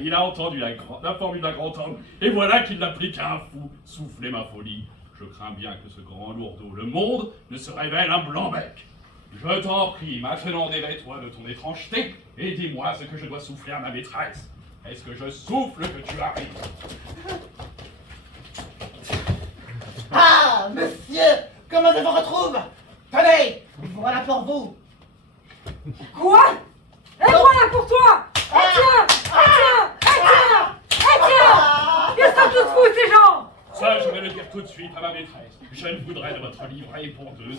Il a entendu la formule d'un grand homme, et voilà qu'il l'applique à un fou. Souffler ma folie. Je crains bien que ce grand lourdeau, le monde, ne se révèle un blanc-bec. Je t'en prie, maintenant dévais-toi de ton étrangeté, et dis-moi ce que je dois souffler à ma maîtresse. Est-ce que je souffle que tu arrives? Ah, monsieur, comment je vous retrouve? Tenez, voilà pour vous. Quoi? Et voilà pour toi. Ils sont tous fous, ces gens. Ça, je vais le dire tout de suite à ma maîtresse. Je ne voudrais de votre livret pour deux.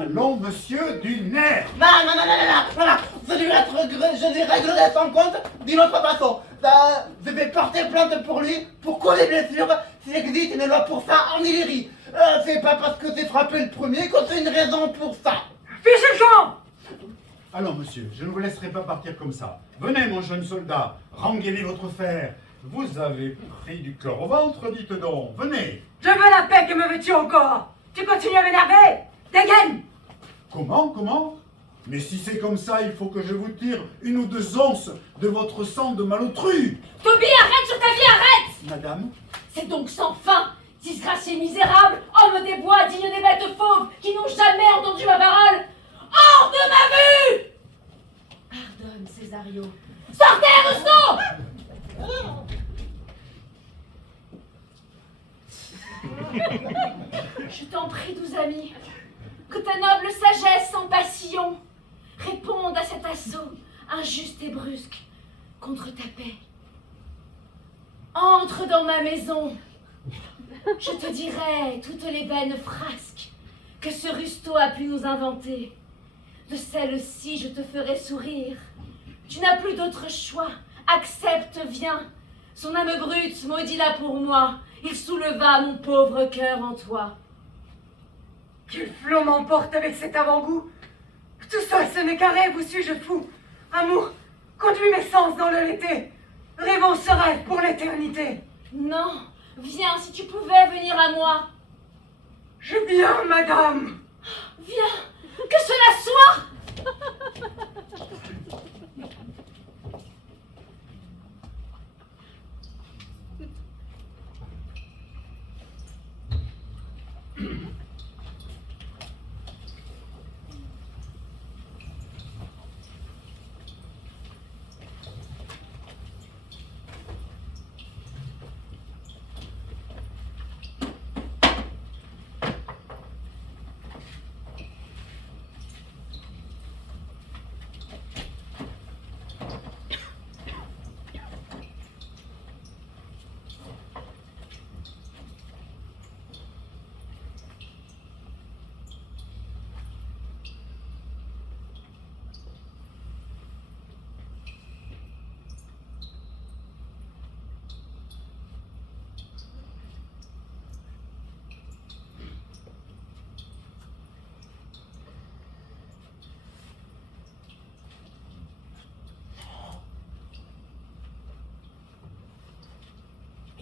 Allons, monsieur du nerf. Non, je lui réglerai son compte d'une autre façon. Je vais porter plainte pour lui, pour cause des blessures, s'il existe une loi pour ça en Illyrie. C'est pas parce que j'ai frappé le premier que c'est une raison pour ça. Fichez le camp. Allons, monsieur, je ne vous laisserai pas partir comme ça. Venez, mon jeune soldat, rengainez votre fer. Vous avez pris du cœur au ventre, dites donc. Venez. Je veux la paix, que me veux-tu encore? Tu continues à m'énerver? Dégaine. Comment? Mais si c'est comme ça, il faut que je vous tire 1 ou 2 onces de votre sang de malotru. Toby, arrête sur ta vie, arrête! Madame, C'est donc sans fin, disgracié misérable, homme des bois, digne des bêtes fauves, qui n'ont jamais entendu ma parole. Hors de ma vue! Pardonne, Césario. Sortez, Rousseau! Je t'en prie, doux ami, que ta noble sagesse sans passion réponde à cet assaut injuste et brusque contre ta paix. Entre dans ma maison, je te dirai toutes les vaines frasques que ce Rusto a pu nous inventer. De celle-ci, je te ferai sourire. Tu n'as plus d'autre choix. Accepte, viens. Son âme brute, maudit-la pour moi. Il souleva mon pauvre cœur en toi. Quel flot m'emporte avec cet avant-goût. Tout seul, ce n'est qu'un rêve, ou suis-je fou? Amour, conduis mes sens dans le l'été. Rêvons ce rêve pour l'éternité. Non, viens, si tu pouvais venir à moi. Je viens, madame. Viens, que cela soit.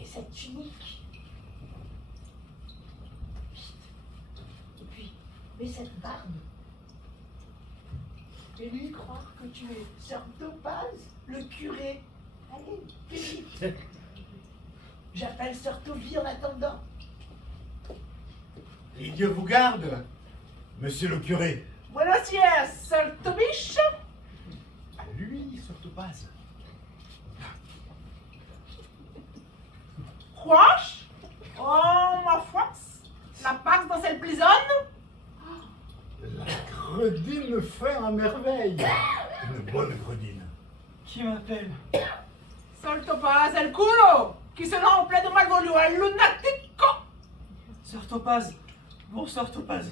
Et cette tunique. Et puis, mais cette barbe. Et lui croire que tu es sœur Topaz, le curé. Allez, vite. J'appelle sœur Toby en attendant. Et Dieu vous garde, monsieur le curé. Buenos días, Sir Tobish. À lui, sœur Topaz. Quoi? Oh, ma foi. La pax dans cette prison? La gredine fait à merveille. Une bonne gredine. Qui m'appelle? Sir Topaz, el culo, qui se rend plein de malvolio, el lunatico. Sœur Topaz. Bon, sœur Topaz.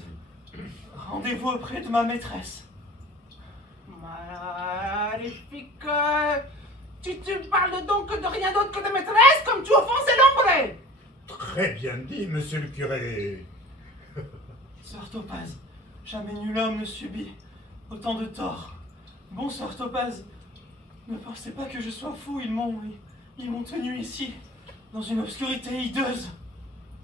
Rendez-vous auprès de ma maîtresse. Magnifique. Tu parles donc de rien d'autre que de maîtresse, comme tu offenses l'ombre. Très bien dit, monsieur le curé. Sœur Topaz, jamais nul homme ne subit autant de torts. Bon, sœur Topaz, ne pensez pas que je sois fou, ils m'ont tenu ici, dans une obscurité hideuse.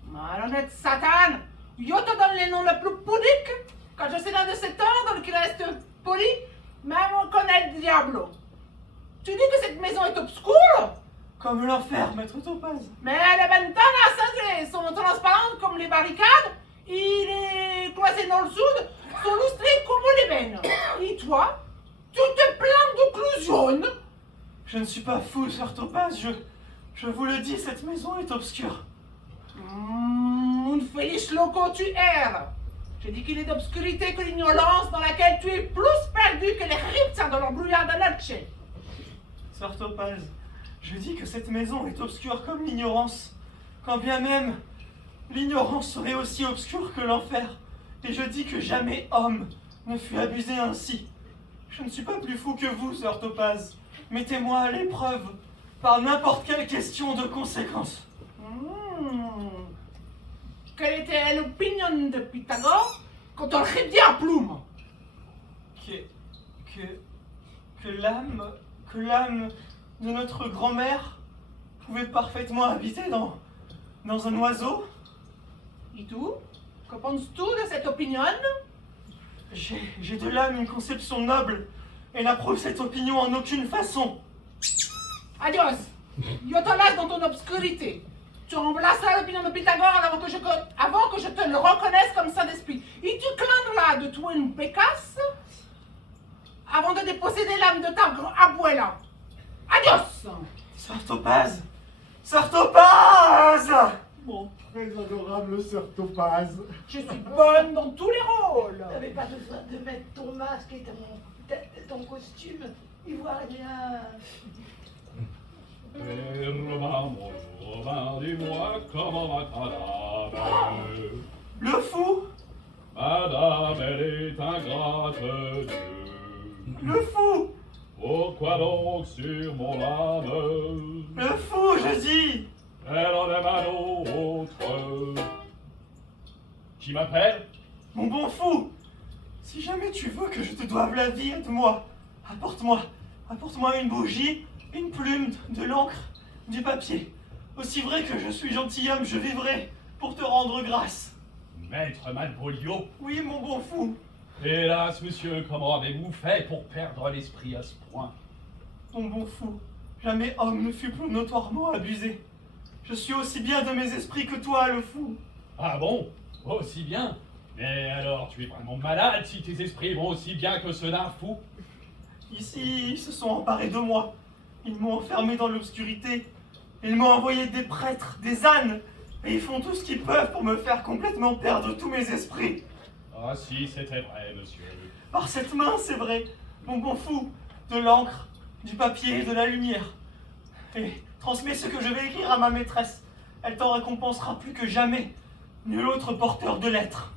Malhonnête Satan, yo te donne les noms les plus pudiques, quand je suis dans de cet ordre qui reste poli, même on connaît le diablo. Tu dis que cette maison est obscure? Comme l'enfer, maître Topaz. Mais les ventanas sont transparentes comme les barricades, et les cloisons nord-sud sont lustrées comme les veines. Et toi, tu te plains d'occlusion? Je ne suis pas fou, sœur Topaz, je vous le dis, cette maison est obscure. Un felice loco tu erres. Je dis qu'il est d'obscurité que l'ignorance dans laquelle tu es plus perdu que les ripsa dans leur brouillard de noche. Sœur Topaz, je dis que cette maison est obscure comme l'ignorance, quand bien même l'ignorance serait aussi obscure que l'enfer. Et je dis que jamais homme ne fut abusé ainsi. Je ne suis pas plus fou que vous, sœur Topaz. Mettez-moi à l'épreuve par n'importe quelle question de conséquence. Quelle était l'opinion de Pythagore quand on répétait à plume? Que l'âme de notre grand-mère pouvait parfaitement habiter dans un oiseau? Et tout? Que penses-tu de cette opinion? J'ai de l'âme une conception noble et n'approuve cette opinion en aucune façon. Adios! Yo te laisse dans ton obscurité. Tu remplaceras l'opinion de Pythagore avant que je te le reconnaisse comme saint d'esprit. Et tu craindras de tuer une pécasse avant de déposséder l'âme de ta abuela. Adios! Sœur Topaz! Sœur Topaz! Mon très adorable sœur Topaz. Je suis bonne dans tous les rôles. Tu n'avais pas besoin de mettre ton masque et ton costume ivoirien. Dis-moi comment va ta dame? Le fou! Madame, elle est ingrate de Dieu. Le fou! Pourquoi donc sur mon âme? Le fou, je dis! Elle en aime un autre. Qui m'appelle? Mon bon fou! Si jamais tu veux que je te doive la vie, aide-moi. Apporte-moi une bougie, une plume, de l'encre, du papier. Aussi vrai que je suis gentilhomme, je vivrai pour te rendre grâce. Maître Malvolio, Oui, mon bon fou. Hélas, monsieur, comment avez-vous fait pour perdre l'esprit à ce point? Mon bon fou, jamais homme ne fut plus notoirement abusé. Je suis aussi bien de mes esprits que toi, le fou. Ah bon? Aussi bien? Mais alors, tu es vraiment malade si tes esprits vont aussi bien que ceux d'un fou? Ici, ils se sont emparés de moi. Ils m'ont enfermé dans l'obscurité. Ils m'ont envoyé des prêtres, des ânes. Et ils font tout ce qu'ils peuvent pour me faire complètement perdre tous mes esprits. Ah si, c'était vrai, monsieur. Par cette main, c'est vrai, mon bon fou, de l'encre, du papier et de la lumière. Et transmets ce que je vais écrire à ma maîtresse. Elle t'en récompensera plus que jamais. Nul autre porteur de lettres.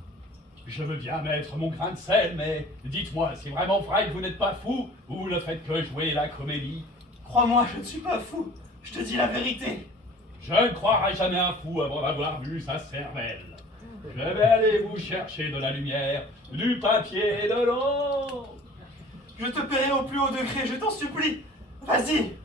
Je veux bien mettre mon grain de sel, mais dites-moi, c'est vraiment vrai que vous n'êtes pas fou, ou le fait que jouer la comédie? Crois-moi, je ne suis pas fou. Je te dis la vérité. Je ne croirai jamais un fou avant d'avoir vu sa cervelle. Je vais aller vous chercher de la lumière, du papier et de l'eau. Je te paierai au plus haut degré, je t'en supplie. Vas-y.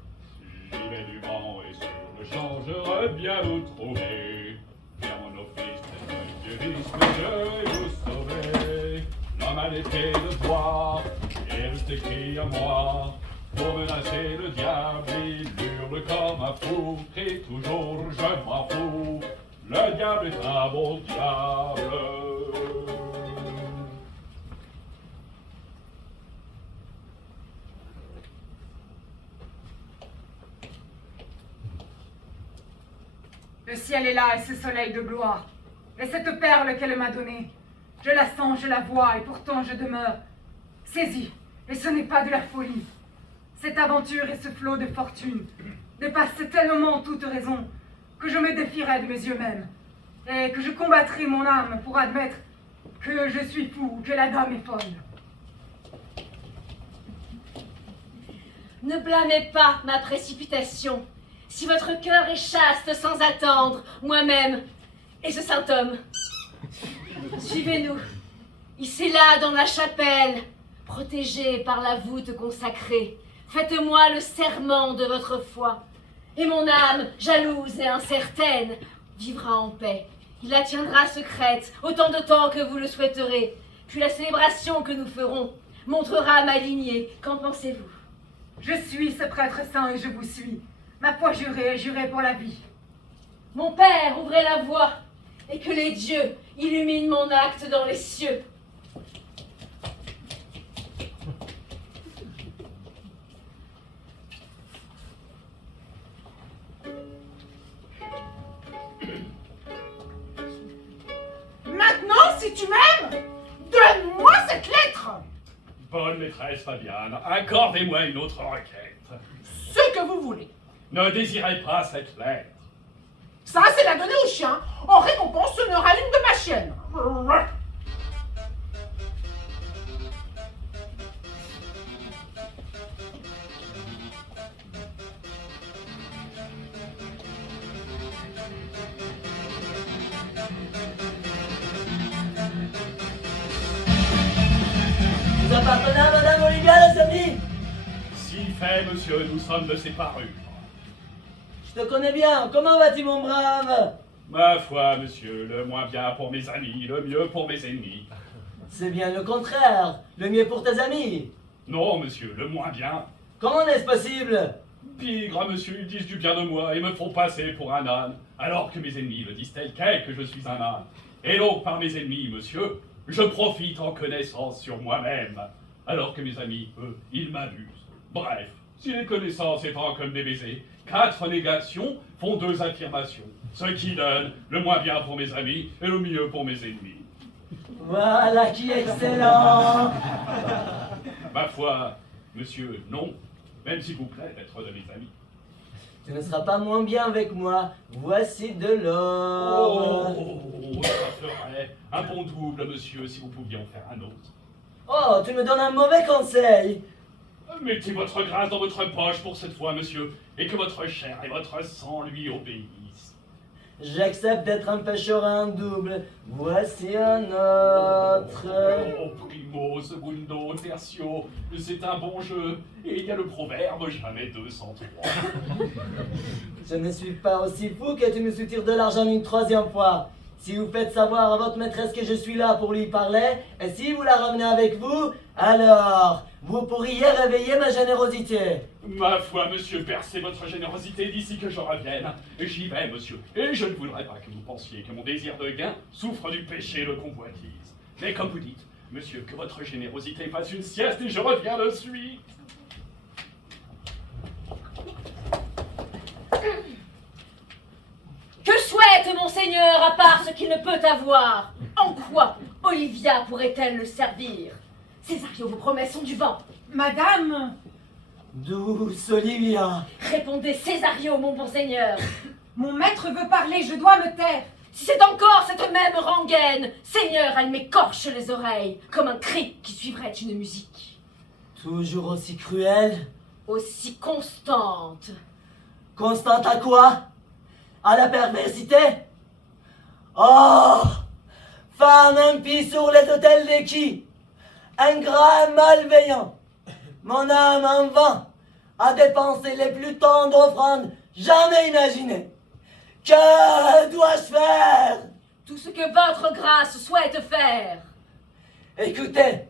J'y vais du vent et sur le champ, je reviens vous trouver. Faire mon office de juriste, je vais vous sauver. L'homme a l'épée de bois, et reste écrit à moi. Pour menacer le diable, il hurle comme un fou, crie toujours je m'en fous. Le diable est un bon diable. Le ciel est là et ce soleil de gloire. Et cette perle qu'elle m'a donnée, je la sens, je la vois et pourtant je demeure saisie. Et ce n'est pas de la folie. Cette aventure et ce flot de fortune dépassent tellement toute raison que je me défierais de mes yeux même et que je combattrai mon âme pour admettre que je suis fou, que la dame est folle. Ne blâmez pas ma précipitation. Si votre cœur est chaste sans attendre, moi-même et ce saint homme, suivez-nous. Ici là dans la chapelle, protégé par la voûte consacrée. Faites-moi le serment de votre foi, et mon âme, jalouse et incertaine, vivra en paix. Il la tiendra secrète, autant de temps que vous le souhaiterez. Puis la célébration que nous ferons montrera ma lignée. Qu'en pensez-vous? Je suis ce prêtre saint et je vous suis. Ma foi jurée est jurée pour la vie. Mon père, ouvrez la voie, et que les dieux illuminent mon acte dans les cieux. Maintenant, si tu m'aimes, donne-moi cette lettre. Bonne maîtresse Fabiane, accordez-moi une autre requête. Ce que vous voulez. Ne désirez pas cette lettre. Ça, c'est la donner au chien. En récompense, sonnera une de ma chienne. Vous appartenez à Madame Olivia, les amis? Si fait, monsieur, nous sommes de ses parures. Je te connais bien. Comment vas-tu, mon brave? Ma foi, monsieur, le moins bien pour mes amis, le mieux pour mes ennemis. C'est bien le contraire. Le mieux pour tes amis. Non, monsieur, le moins bien. Comment est-ce possible? Pigre, monsieur, ils disent du bien de moi et me font passer pour un âne, alors que mes ennemis me disent tel quel que je suis un âne. Et donc, par mes ennemis, monsieur, je profite en connaissance sur moi-même, alors que mes amis, eux, ils m'abusent. Bref, si les connaissances étant comme des baisers, 4 négations font 2 affirmations, ce qui donne le moins bien pour mes amis et le mieux pour mes ennemis. Voilà qui est excellent. Ma foi, monsieur, non, même s'il vous plaît d'être de mes amis. Tu ne seras pas moins bien avec moi. Voici de l'or. Oh, ça ferait un bon double, monsieur, si vous pouviez en faire un autre. Oh, tu me donnes un mauvais conseil. Mettez votre grâce dans votre poche pour cette fois, monsieur, et que votre chair et votre sang lui obéissent. J'accepte d'être un pêcheur à un double. Voici un autre. Oh, primo, secundo, tertio, c'est un bon jeu. Et il y a le proverbe jamais 203. Je ne suis pas aussi fou que tu me soutires de l'argent une 3e fois. Si vous faites savoir à votre maîtresse que je suis là pour lui parler, et si vous la ramenez avec vous, alors vous pourriez réveiller ma générosité. Ma foi, monsieur, percez votre générosité d'ici que je revienne. J'y vais, monsieur, et je ne voudrais pas que vous pensiez que mon désir de gain souffre du péché de convoitise. Mais comme vous dites, monsieur, que votre générosité fasse une sieste et je reviens de suite. Que souhaite monseigneur à part ce qu'il ne peut avoir? En quoi Olivia pourrait-elle le servir? Césario, vos promesses sont du vent. Madame, Douce Olivia. Répondez Césario, mon bon seigneur. mon maître veut parler, je dois me taire. Si c'est encore cette même rengaine, seigneur, elle m'écorche les oreilles, comme un cri qui suivrait une musique. Toujours aussi cruelle. Aussi constante. Constante à quoi? À la perversité? Oh! Femme impie sur les autels de qui? Ingrat et malveillant. Mon âme en vain a dépensé les plus tendres offrandes jamais imaginées. Que dois-je faire? Tout ce que votre grâce souhaite faire. Écoutez,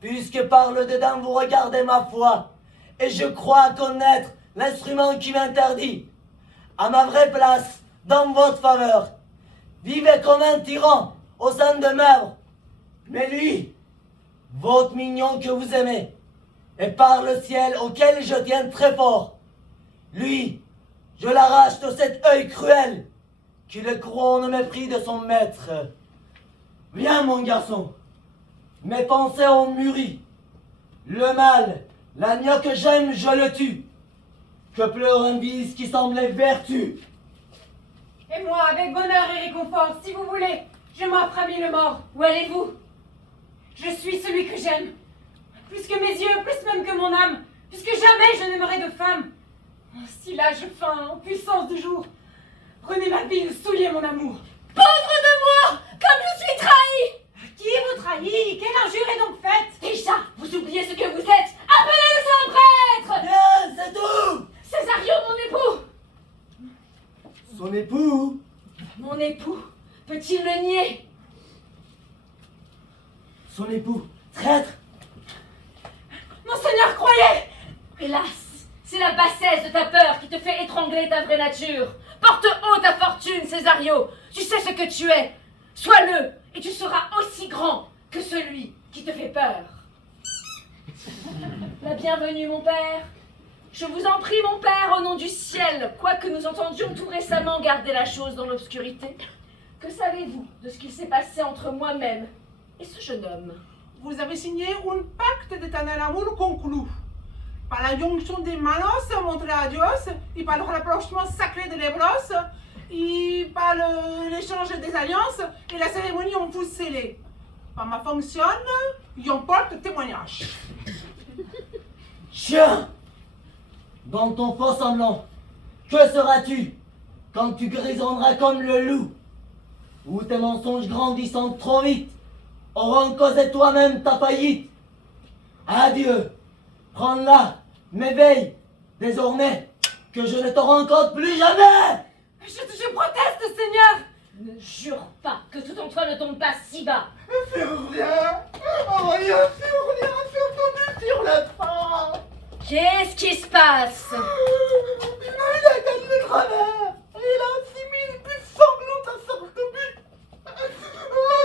puisque par le dedans vous regardez ma foi, et je crois connaître l'instrument qui m'interdit, à ma vraie place, dans votre faveur, vivez comme un tyran au sein de m'œuvre. Mais lui, votre mignon que vous aimez, et par le ciel auquel je tiens très fort, lui, je l'arrache de cet œil cruel qui le couronne au mépris de son maître. Viens, mon garçon, mes pensées ont mûri. Le mal, l'agneau que j'aime, je le tue. Que pleure un vice qui semblait vertu. Et moi, avec bonheur et réconfort, si vous voulez, je m'offre à mille morts. Où allez-vous? Je suis celui que j'aime. Plus que mes yeux, plus même que mon âme. Puisque jamais je n'aimerai de femme. Oh, si là je feins en puissance du jour, prenez ma bille ou souillez mon amour. Pauvre de moi, comme je suis trahi! Qui vous trahit? Quelle injure est donc faite? Déjà, vous oubliez ce que vous êtes. Appelez le Saint-Prêtre! Viens, c'est tout. Césario, mon époux! Son époux. Mon époux, peut-il le nier? Son époux. Traître. Monseigneur, croyez! Hélas, c'est la bassesse de ta peur qui te fait étrangler ta vraie nature. Porte haut ta fortune, Césario. Tu sais ce que tu es. Sois-le, et tu seras aussi grand que celui qui te fait peur. La bienvenue, mon père. Je vous en prie, mon père, au nom du ciel, quoique nous entendions tout récemment garder la chose dans l'obscurité. Que savez-vous de ce qu'il s'est passé entre moi-même et ce jeune homme? Vous avez signé un pacte d'éternel amour conclu. Par la jonction des manos montrées à Dios, et par le rapprochement sacré de l'Ébros, et par l'échange des alliances et la cérémonie en fut scellée. Par ma fonction, j'en porte témoignage. Chien. Dans ton faux semblant, que seras-tu quand tu grisonneras comme le loup? Ou tes mensonges grandissant trop vite auront causé toi-même ta faillite? Adieu. Prends-la, m'éveille, désormais, que je ne te rencontre plus jamais. Je proteste, Seigneur! Ne jure pas que tout en toi ne tombe pas si bas. Fais rien. Oh, rien, fais rien, fais sur le pas. Qu'est-ce qui se passe? Il a gagné le travers. Il a 6000 buts sanglantes à Sartobu.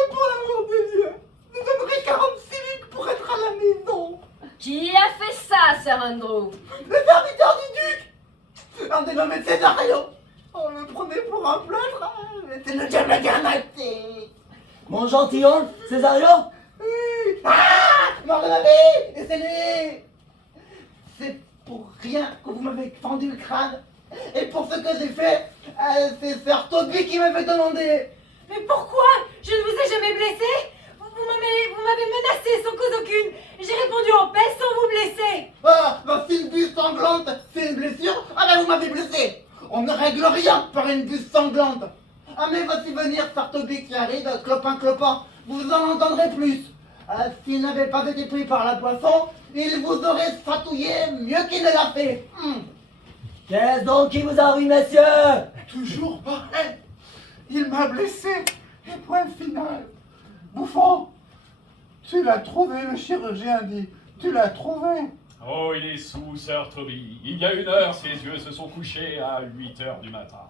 Pour l'amour de Dieu, je donnerai 46 livres pour être à la maison. Qui a fait ça, Sir Andrew? Le serviteur du duc. Un dénommé Césario. On le prenait pour un plâtre, mais c'est le diable gamaté. Mon gentilhomme, Césario? Oui. Ah, mort de ma vie. Et c'est lui. C'est pour rien que vous m'avez fendu le crâne. Et pour ce que j'ai fait, c'est Sir Toby qui m'avait demandé. Mais pourquoi? Je ne vous ai jamais blessé? Vous m'avez menacé sans cause aucune. J'ai répondu en paix sans vous blesser. Ah, bah si une buse sanglante, c'est une blessure, ah bah vous m'avez blessé. On ne règle rien par une buse sanglante. Ah mais voici venir Sir Toby qui arrive, clopin clopin. Vous en entendrez plus. S'il n'avait pas été pris par la poisson, il vous aurait fatouillé mieux qu'il ne l'a fait. Qu'est-ce donc qui vous arrive, messieurs? Toujours pareil. Il m'a blessé. point final. Bouffon, tu l'as trouvé, le chirurgien dit. Tu l'as trouvé. Oh, il est sous, Sir Toby. Il y a 1 heure, ses yeux se sont couchés à 8 heures du matin.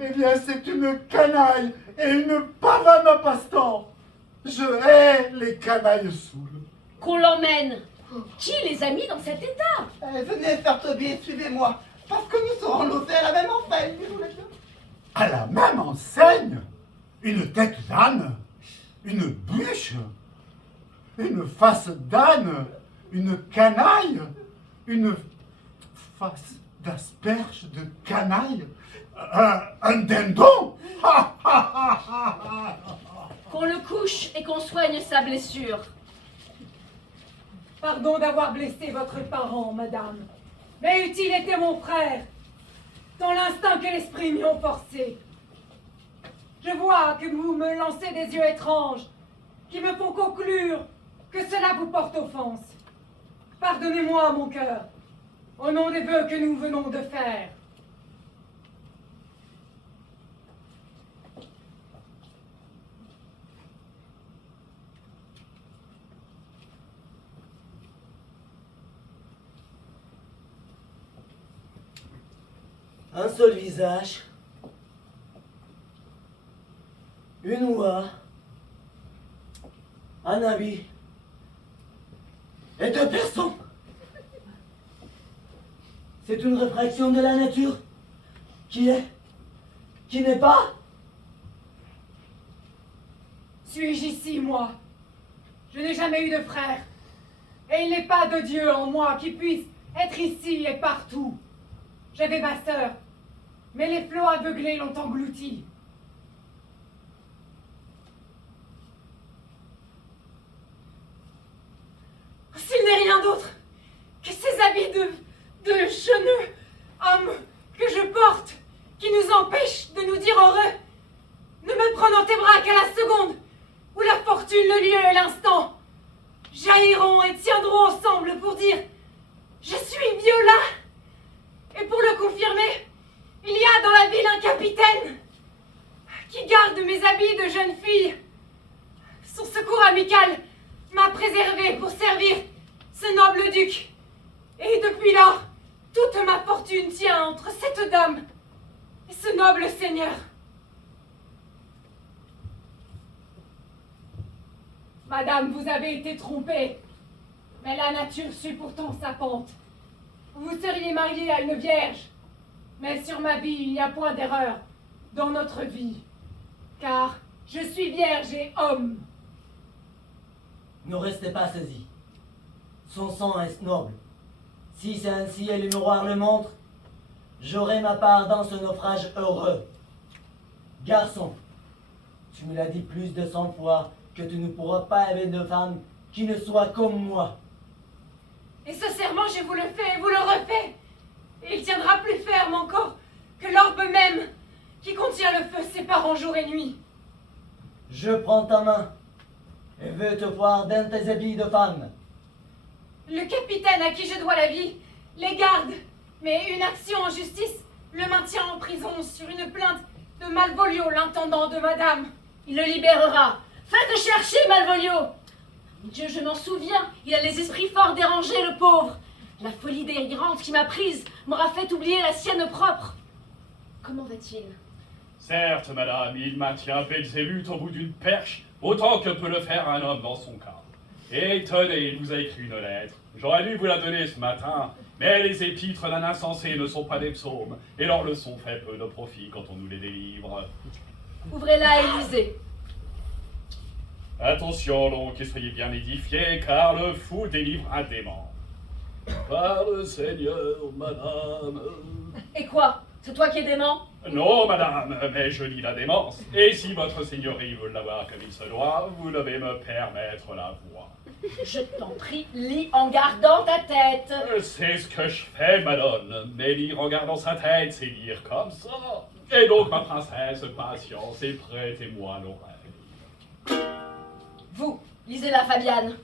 Eh bien, c'est une canaille et une pavane à passe-temps. Je hais les canailles saoules. Qu'on l'emmène. Qui les a mis dans cet état? Venez, Sir Toby, suivez-moi. Parce que nous serons logés à la même enseigne, si vous voulez bien. À la même enseigne, une tête d'âne, une bûche, une face d'âne, une canaille, une face d'asperge de canaille, un dindon. Qu'on le couche et qu'on soigne sa blessure. Pardon d'avoir blessé votre parent, madame. Mais eût-il été mon frère, tant l'instinct que l'esprit m'y ont forcé. Je vois que vous me lancez des yeux étranges, qui me font conclure que cela vous porte offense. Pardonnez-moi, mon cœur, au nom des vœux que nous venons de faire. Un seul visage, une oie, un habit et 2 personnes. C'est une réfraction de la nature qui n'est pas. Suis-je ici, moi? Je n'ai jamais eu de frère. Et il n'est pas de Dieu en moi qui puisse être ici et partout. J'avais ma sœur, mais les flots aveuglés l'ont engloutie. S'il n'est rien d'autre que ces habits de cheneux hommes que je porte, qui nous empêchent de nous dire heureux, ne me prends dans tes bras qu'à la seconde où la fortune, le lieu et l'instant jailliront et tiendront ensemble pour dire « Je suis Viola !» Et pour le confirmer, il y a dans la ville un capitaine qui garde mes habits de jeune fille. Son secours amical m'a préservé pour servir ce noble duc. Et depuis lors, toute ma fortune tient entre cette dame et ce noble seigneur. Madame, vous avez été trompée, mais la nature suit pourtant sa pente. Vous seriez mariée à une vierge, mais sur ma vie, il n'y a point d'erreur dans notre vie, car je suis vierge et homme. Ne restez pas saisi. Son sang est noble. Si c'est ainsi et le miroir le montre, j'aurai ma part dans ce naufrage heureux. Garçon, tu me l'as dit plus de 100 fois que tu ne pourras pas aimer de femme qui ne soit comme moi. Et ce serment, je vous le fais et vous le refais. Et il tiendra plus ferme encore que l'orbe même qui contient le feu séparant jour et nuit. Je prends ta main et veux te voir dans tes habits de femme. Le capitaine à qui je dois la vie les garde, mais une action en justice le maintient en prison sur une plainte de Malvolio, l'intendant de madame. Il le libérera. Faites chercher, Malvolio. Mon Dieu, je m'en souviens. Il a les esprits fort dérangés, le pauvre. La folie délirante qui m'a prise m'aura fait oublier la sienne propre. Comment va-t-il? Certes, madame, il maintient Belzébuth au bout d'une perche, autant que peut le faire un homme dans son cas. Et tenez, il vous a écrit une lettre. J'aurais dû vous la donner ce matin, mais les épîtres d'un insensé ne sont pas des psaumes, et leur leçon fait peu de profit quand on nous les délivre. Ouvrez-la et lisez. Attention donc, et soyez bien édifiés, car le fou délivre un dément. Par le Seigneur, madame. Et quoi? C'est toi qui es dément? Non, madame, mais je lis la démence. Et si votre seigneurie veut l'avoir comme il se doit, vous devez me permettre la voix. Je t'en prie, lis en gardant ta tête. C'est ce que je fais, madone. Mais lire en gardant sa tête, c'est lire comme ça. Et donc, ma princesse, patience et prêtez-moi l'oreille. Vous, lisez-la, Fabiane.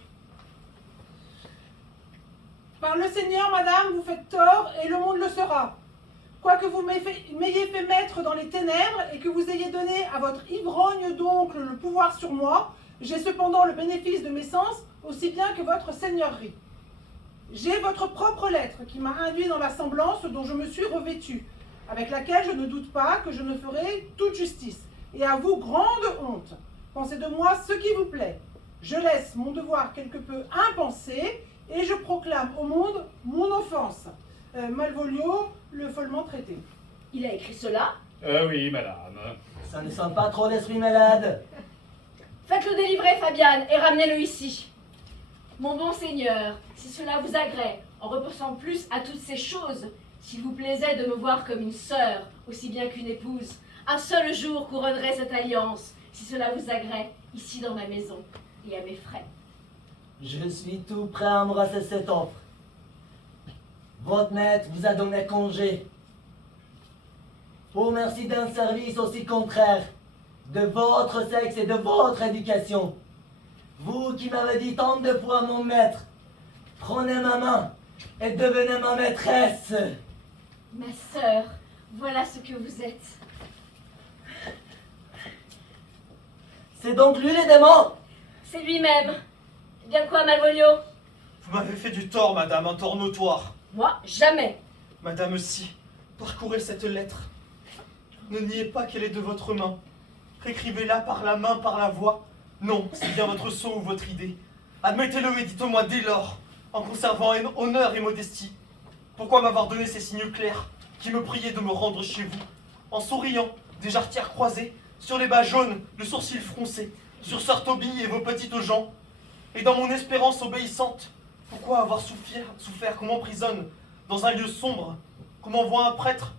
Par le Seigneur, madame, vous faites tort et le monde le saura. Quoique vous m'ayez fait mettre dans les ténèbres et que vous ayez donné à votre ivrogne d'oncle le pouvoir sur moi, j'ai cependant le bénéfice de mes sens, aussi bien que votre seigneurie. J'ai votre propre lettre qui m'a induit dans la semblance dont je me suis revêtu, avec laquelle je ne doute pas que je ne ferai toute justice. Et à vous, grande honte. Pensez de moi ce qui vous plaît. Je laisse mon devoir quelque peu impensé et je proclame au monde mon offense. Malvolio, le follement traité. Il a écrit cela? Oui, madame. Ça ne sent pas trop l'esprit malade. Faites-le délivrer, Fabiane, et ramenez-le ici. Mon bon seigneur, si cela vous agrée, en repensant plus à toutes ces choses, s'il vous plaisait de me voir comme une sœur, aussi bien qu'une épouse, un seul jour couronnerait cette alliance, si cela vous agrée, ici dans ma maison, et à mes frais. Je suis tout prêt à embrasser cette offre. Votre maître vous a donné congé. Pour merci d'un service aussi contraire, de votre sexe et de votre éducation. Vous qui m'avez dit tant de fois, mon maître, prenez ma main et devenez ma maîtresse. Ma sœur, voilà ce que vous êtes. C'est donc lui les démons? C'est lui-même. Bien quoi, Malvolio? Vous m'avez fait du tort, madame, un tort notoire. Moi, jamais. Madame, si, parcourez cette lettre. Ne niez pas qu'elle est de votre main. Réécrivez-la par la main, par la voix. Non, c'est bien votre sceau ou votre idée. Admettez-le et dites-moi dès lors, en conservant honneur et modestie, pourquoi m'avoir donné ces signes clairs qui me priaient de me rendre chez vous, en souriant, des jarretières croisées, sur les bas jaunes, le sourcil froncé, sur Sœur Tobie et vos petites gens, et dans mon espérance obéissante, pourquoi avoir souffert qu'on m'emprisonne dans un lieu sombre, qu'on m'envoie un prêtre,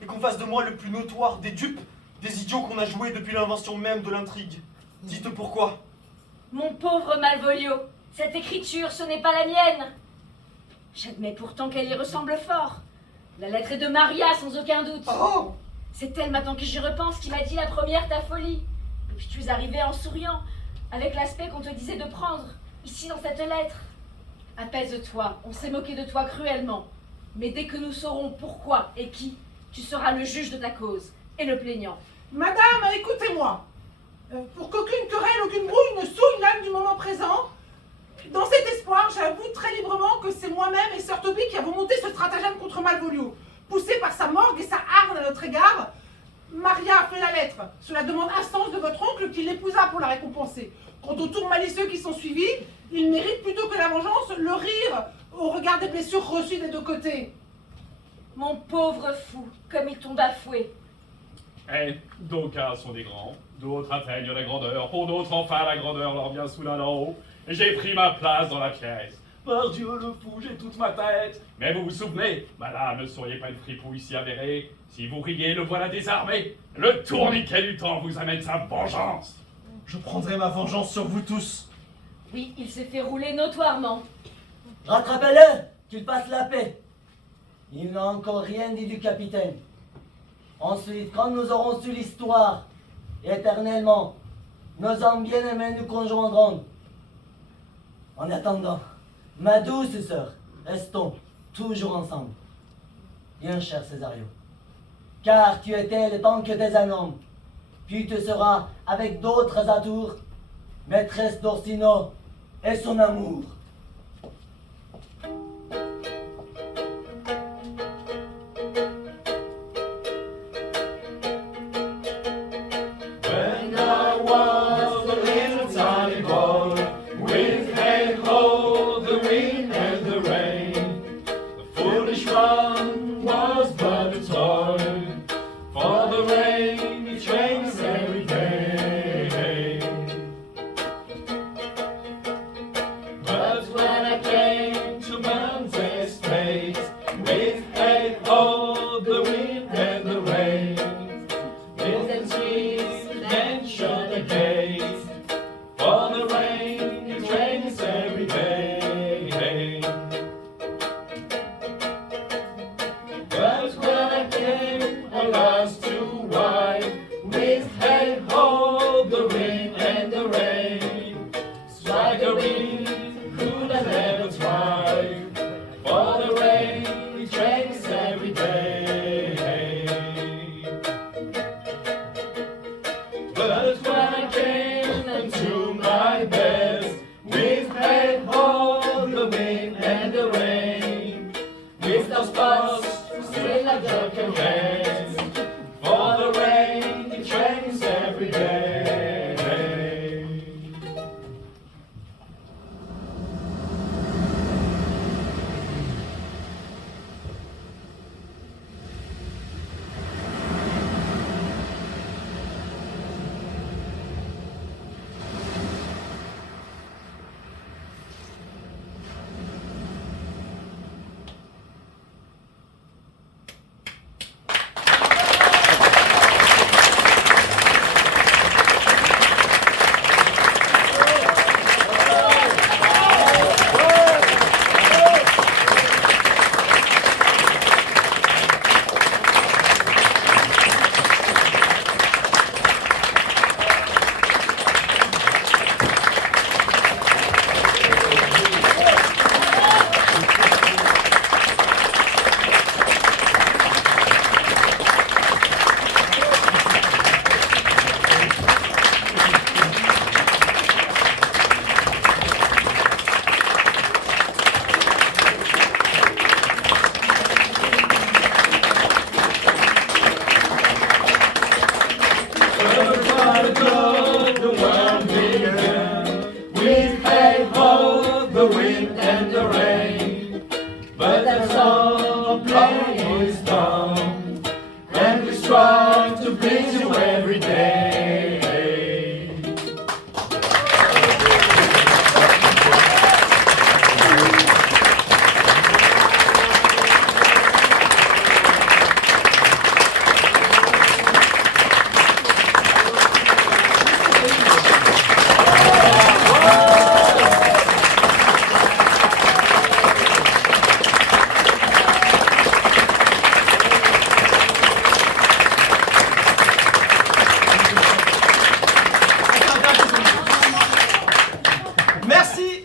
et qu'on fasse de moi le plus notoire des dupes, des idiots qu'on a joués depuis l'invention même de l'intrigue? Dites pourquoi. Mon pauvre Malvolio, cette écriture, ce n'est pas la mienne. J'admets pourtant qu'elle y ressemble fort. La lettre est de Maria, sans aucun doute. Oh! C'est elle, maintenant que j'y repense, qui m'a dit la première ta folie. Et puis tu es arrivé en souriant, avec l'aspect qu'on te disait de prendre, ici dans cette lettre. Apaise-toi, on s'est moqué de toi cruellement. Mais dès que nous saurons pourquoi et qui, tu seras le juge de ta cause et le plaignant. Madame, écoutez-moi. Pour qu'aucune querelle, aucune brouille ne souille l'âme du moment présent, dans cet espoir, j'avoue très librement que c'est moi-même et Sœur Tobie qui avons monté ce stratagème contre Malvolio. Poussée par sa morgue et sa hargne à notre égard, Maria a fait la lettre, sur la demande instance de votre oncle qui l'épousa pour la récompenser. Quant aux tours malicieux qui sont suivis, il mérite plutôt que la vengeance le rire au regard des blessures reçues des deux côtés. Mon pauvre fou, comme il tombe bafoué. Eh, d'aucuns sont des grands, d'autres atteignent la grandeur, pour d'autres enfin la grandeur leur vient soudain d'en haut. J'ai pris ma place dans la pièce. Par Dieu le fou, j'ai toute ma tête. Mais vous vous souvenez, madame, ne seriez pas une fripouille si avérée. Si vous riez, le voilà désarmé. Le tourniquet du temps vous amène sa vengeance. Je prendrai ma vengeance sur vous tous. Oui, il s'est fait rouler notoirement. Rattrapez-le, qu'il fasse la paix. Il n'a encore rien dit du capitaine. Ensuite, quand nous aurons su l'histoire, éternellement, nos âmes bien-aimées nous conjoindront. En attendant, ma douce sœur, restons toujours ensemble. Bien cher Césario, car tu étais le temps que t'es un homme, puis tu seras, avec d'autres atours, maîtresse d'Orsino et son amour. When I was a little tiny boy, with head hold the wind and the rain, the foolish one was but a toy, for the rain it rains every day. But when I came to man's estate, with head hold the wind and the rain, with the trees then shut the gate, for the rain it rains every day. But when I came at last to wife, with head hold the wind and the rain, swaggering could I never thrive, for the rain it rains every day. every day.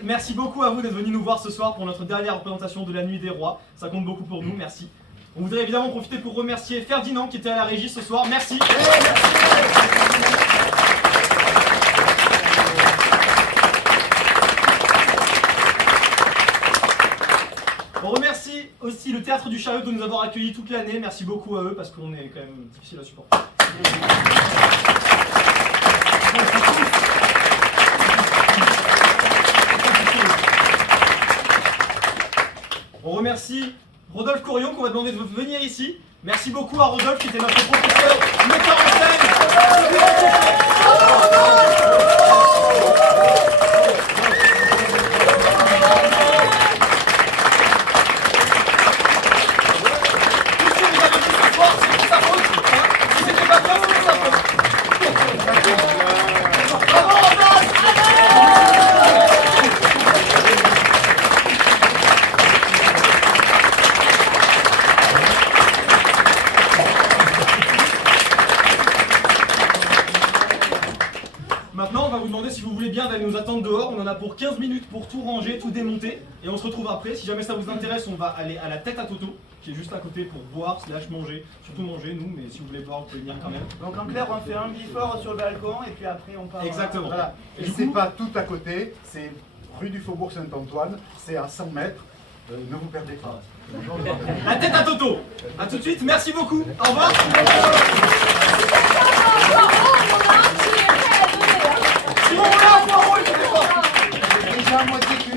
Merci beaucoup à vous d'être venus nous voir ce soir pour notre dernière représentation de la Nuit des Rois. Ça compte beaucoup pour nous, merci. On voudrait évidemment profiter pour remercier Ferdinand qui était à la régie ce soir. Merci. On remercie aussi le Théâtre du Chariot de nous avoir accueillis toute l'année. Merci beaucoup à eux parce qu'on est quand même difficile à supporter. On remercie Rodolphe Corion qu'on va demander de venir ici. Merci beaucoup à Rodolphe qui était notre professeur metteur en scène. Tout ce que vous avez dit ce soir, c'est pour sa faute. Si c'était pas bien, c'est pour sa faute. Bravo Rodolphe! Maintenant, on va vous demander si vous voulez bien d'aller nous attendre dehors. On en a pour 15 minutes pour tout ranger, tout démonter. Et on se retrouve après. Si jamais ça vous intéresse, on va aller à la Tête à Toto, qui est juste à côté pour boire, / manger. Surtout manger, nous, mais si vous voulez boire, vous pouvez venir quand même. Donc en clair, on fait un bifort sur le balcon et puis après on part. Exactement. Voilà. Et c'est pas tout à côté, c'est rue du Faubourg Saint-Antoine, c'est à 100 mètres. Ne vous perdez pas. La Tête à Toto. A tout de suite, merci beaucoup. Au revoir. Simon Moulin, Poirot, il est fort. Déjà à moitié cuit.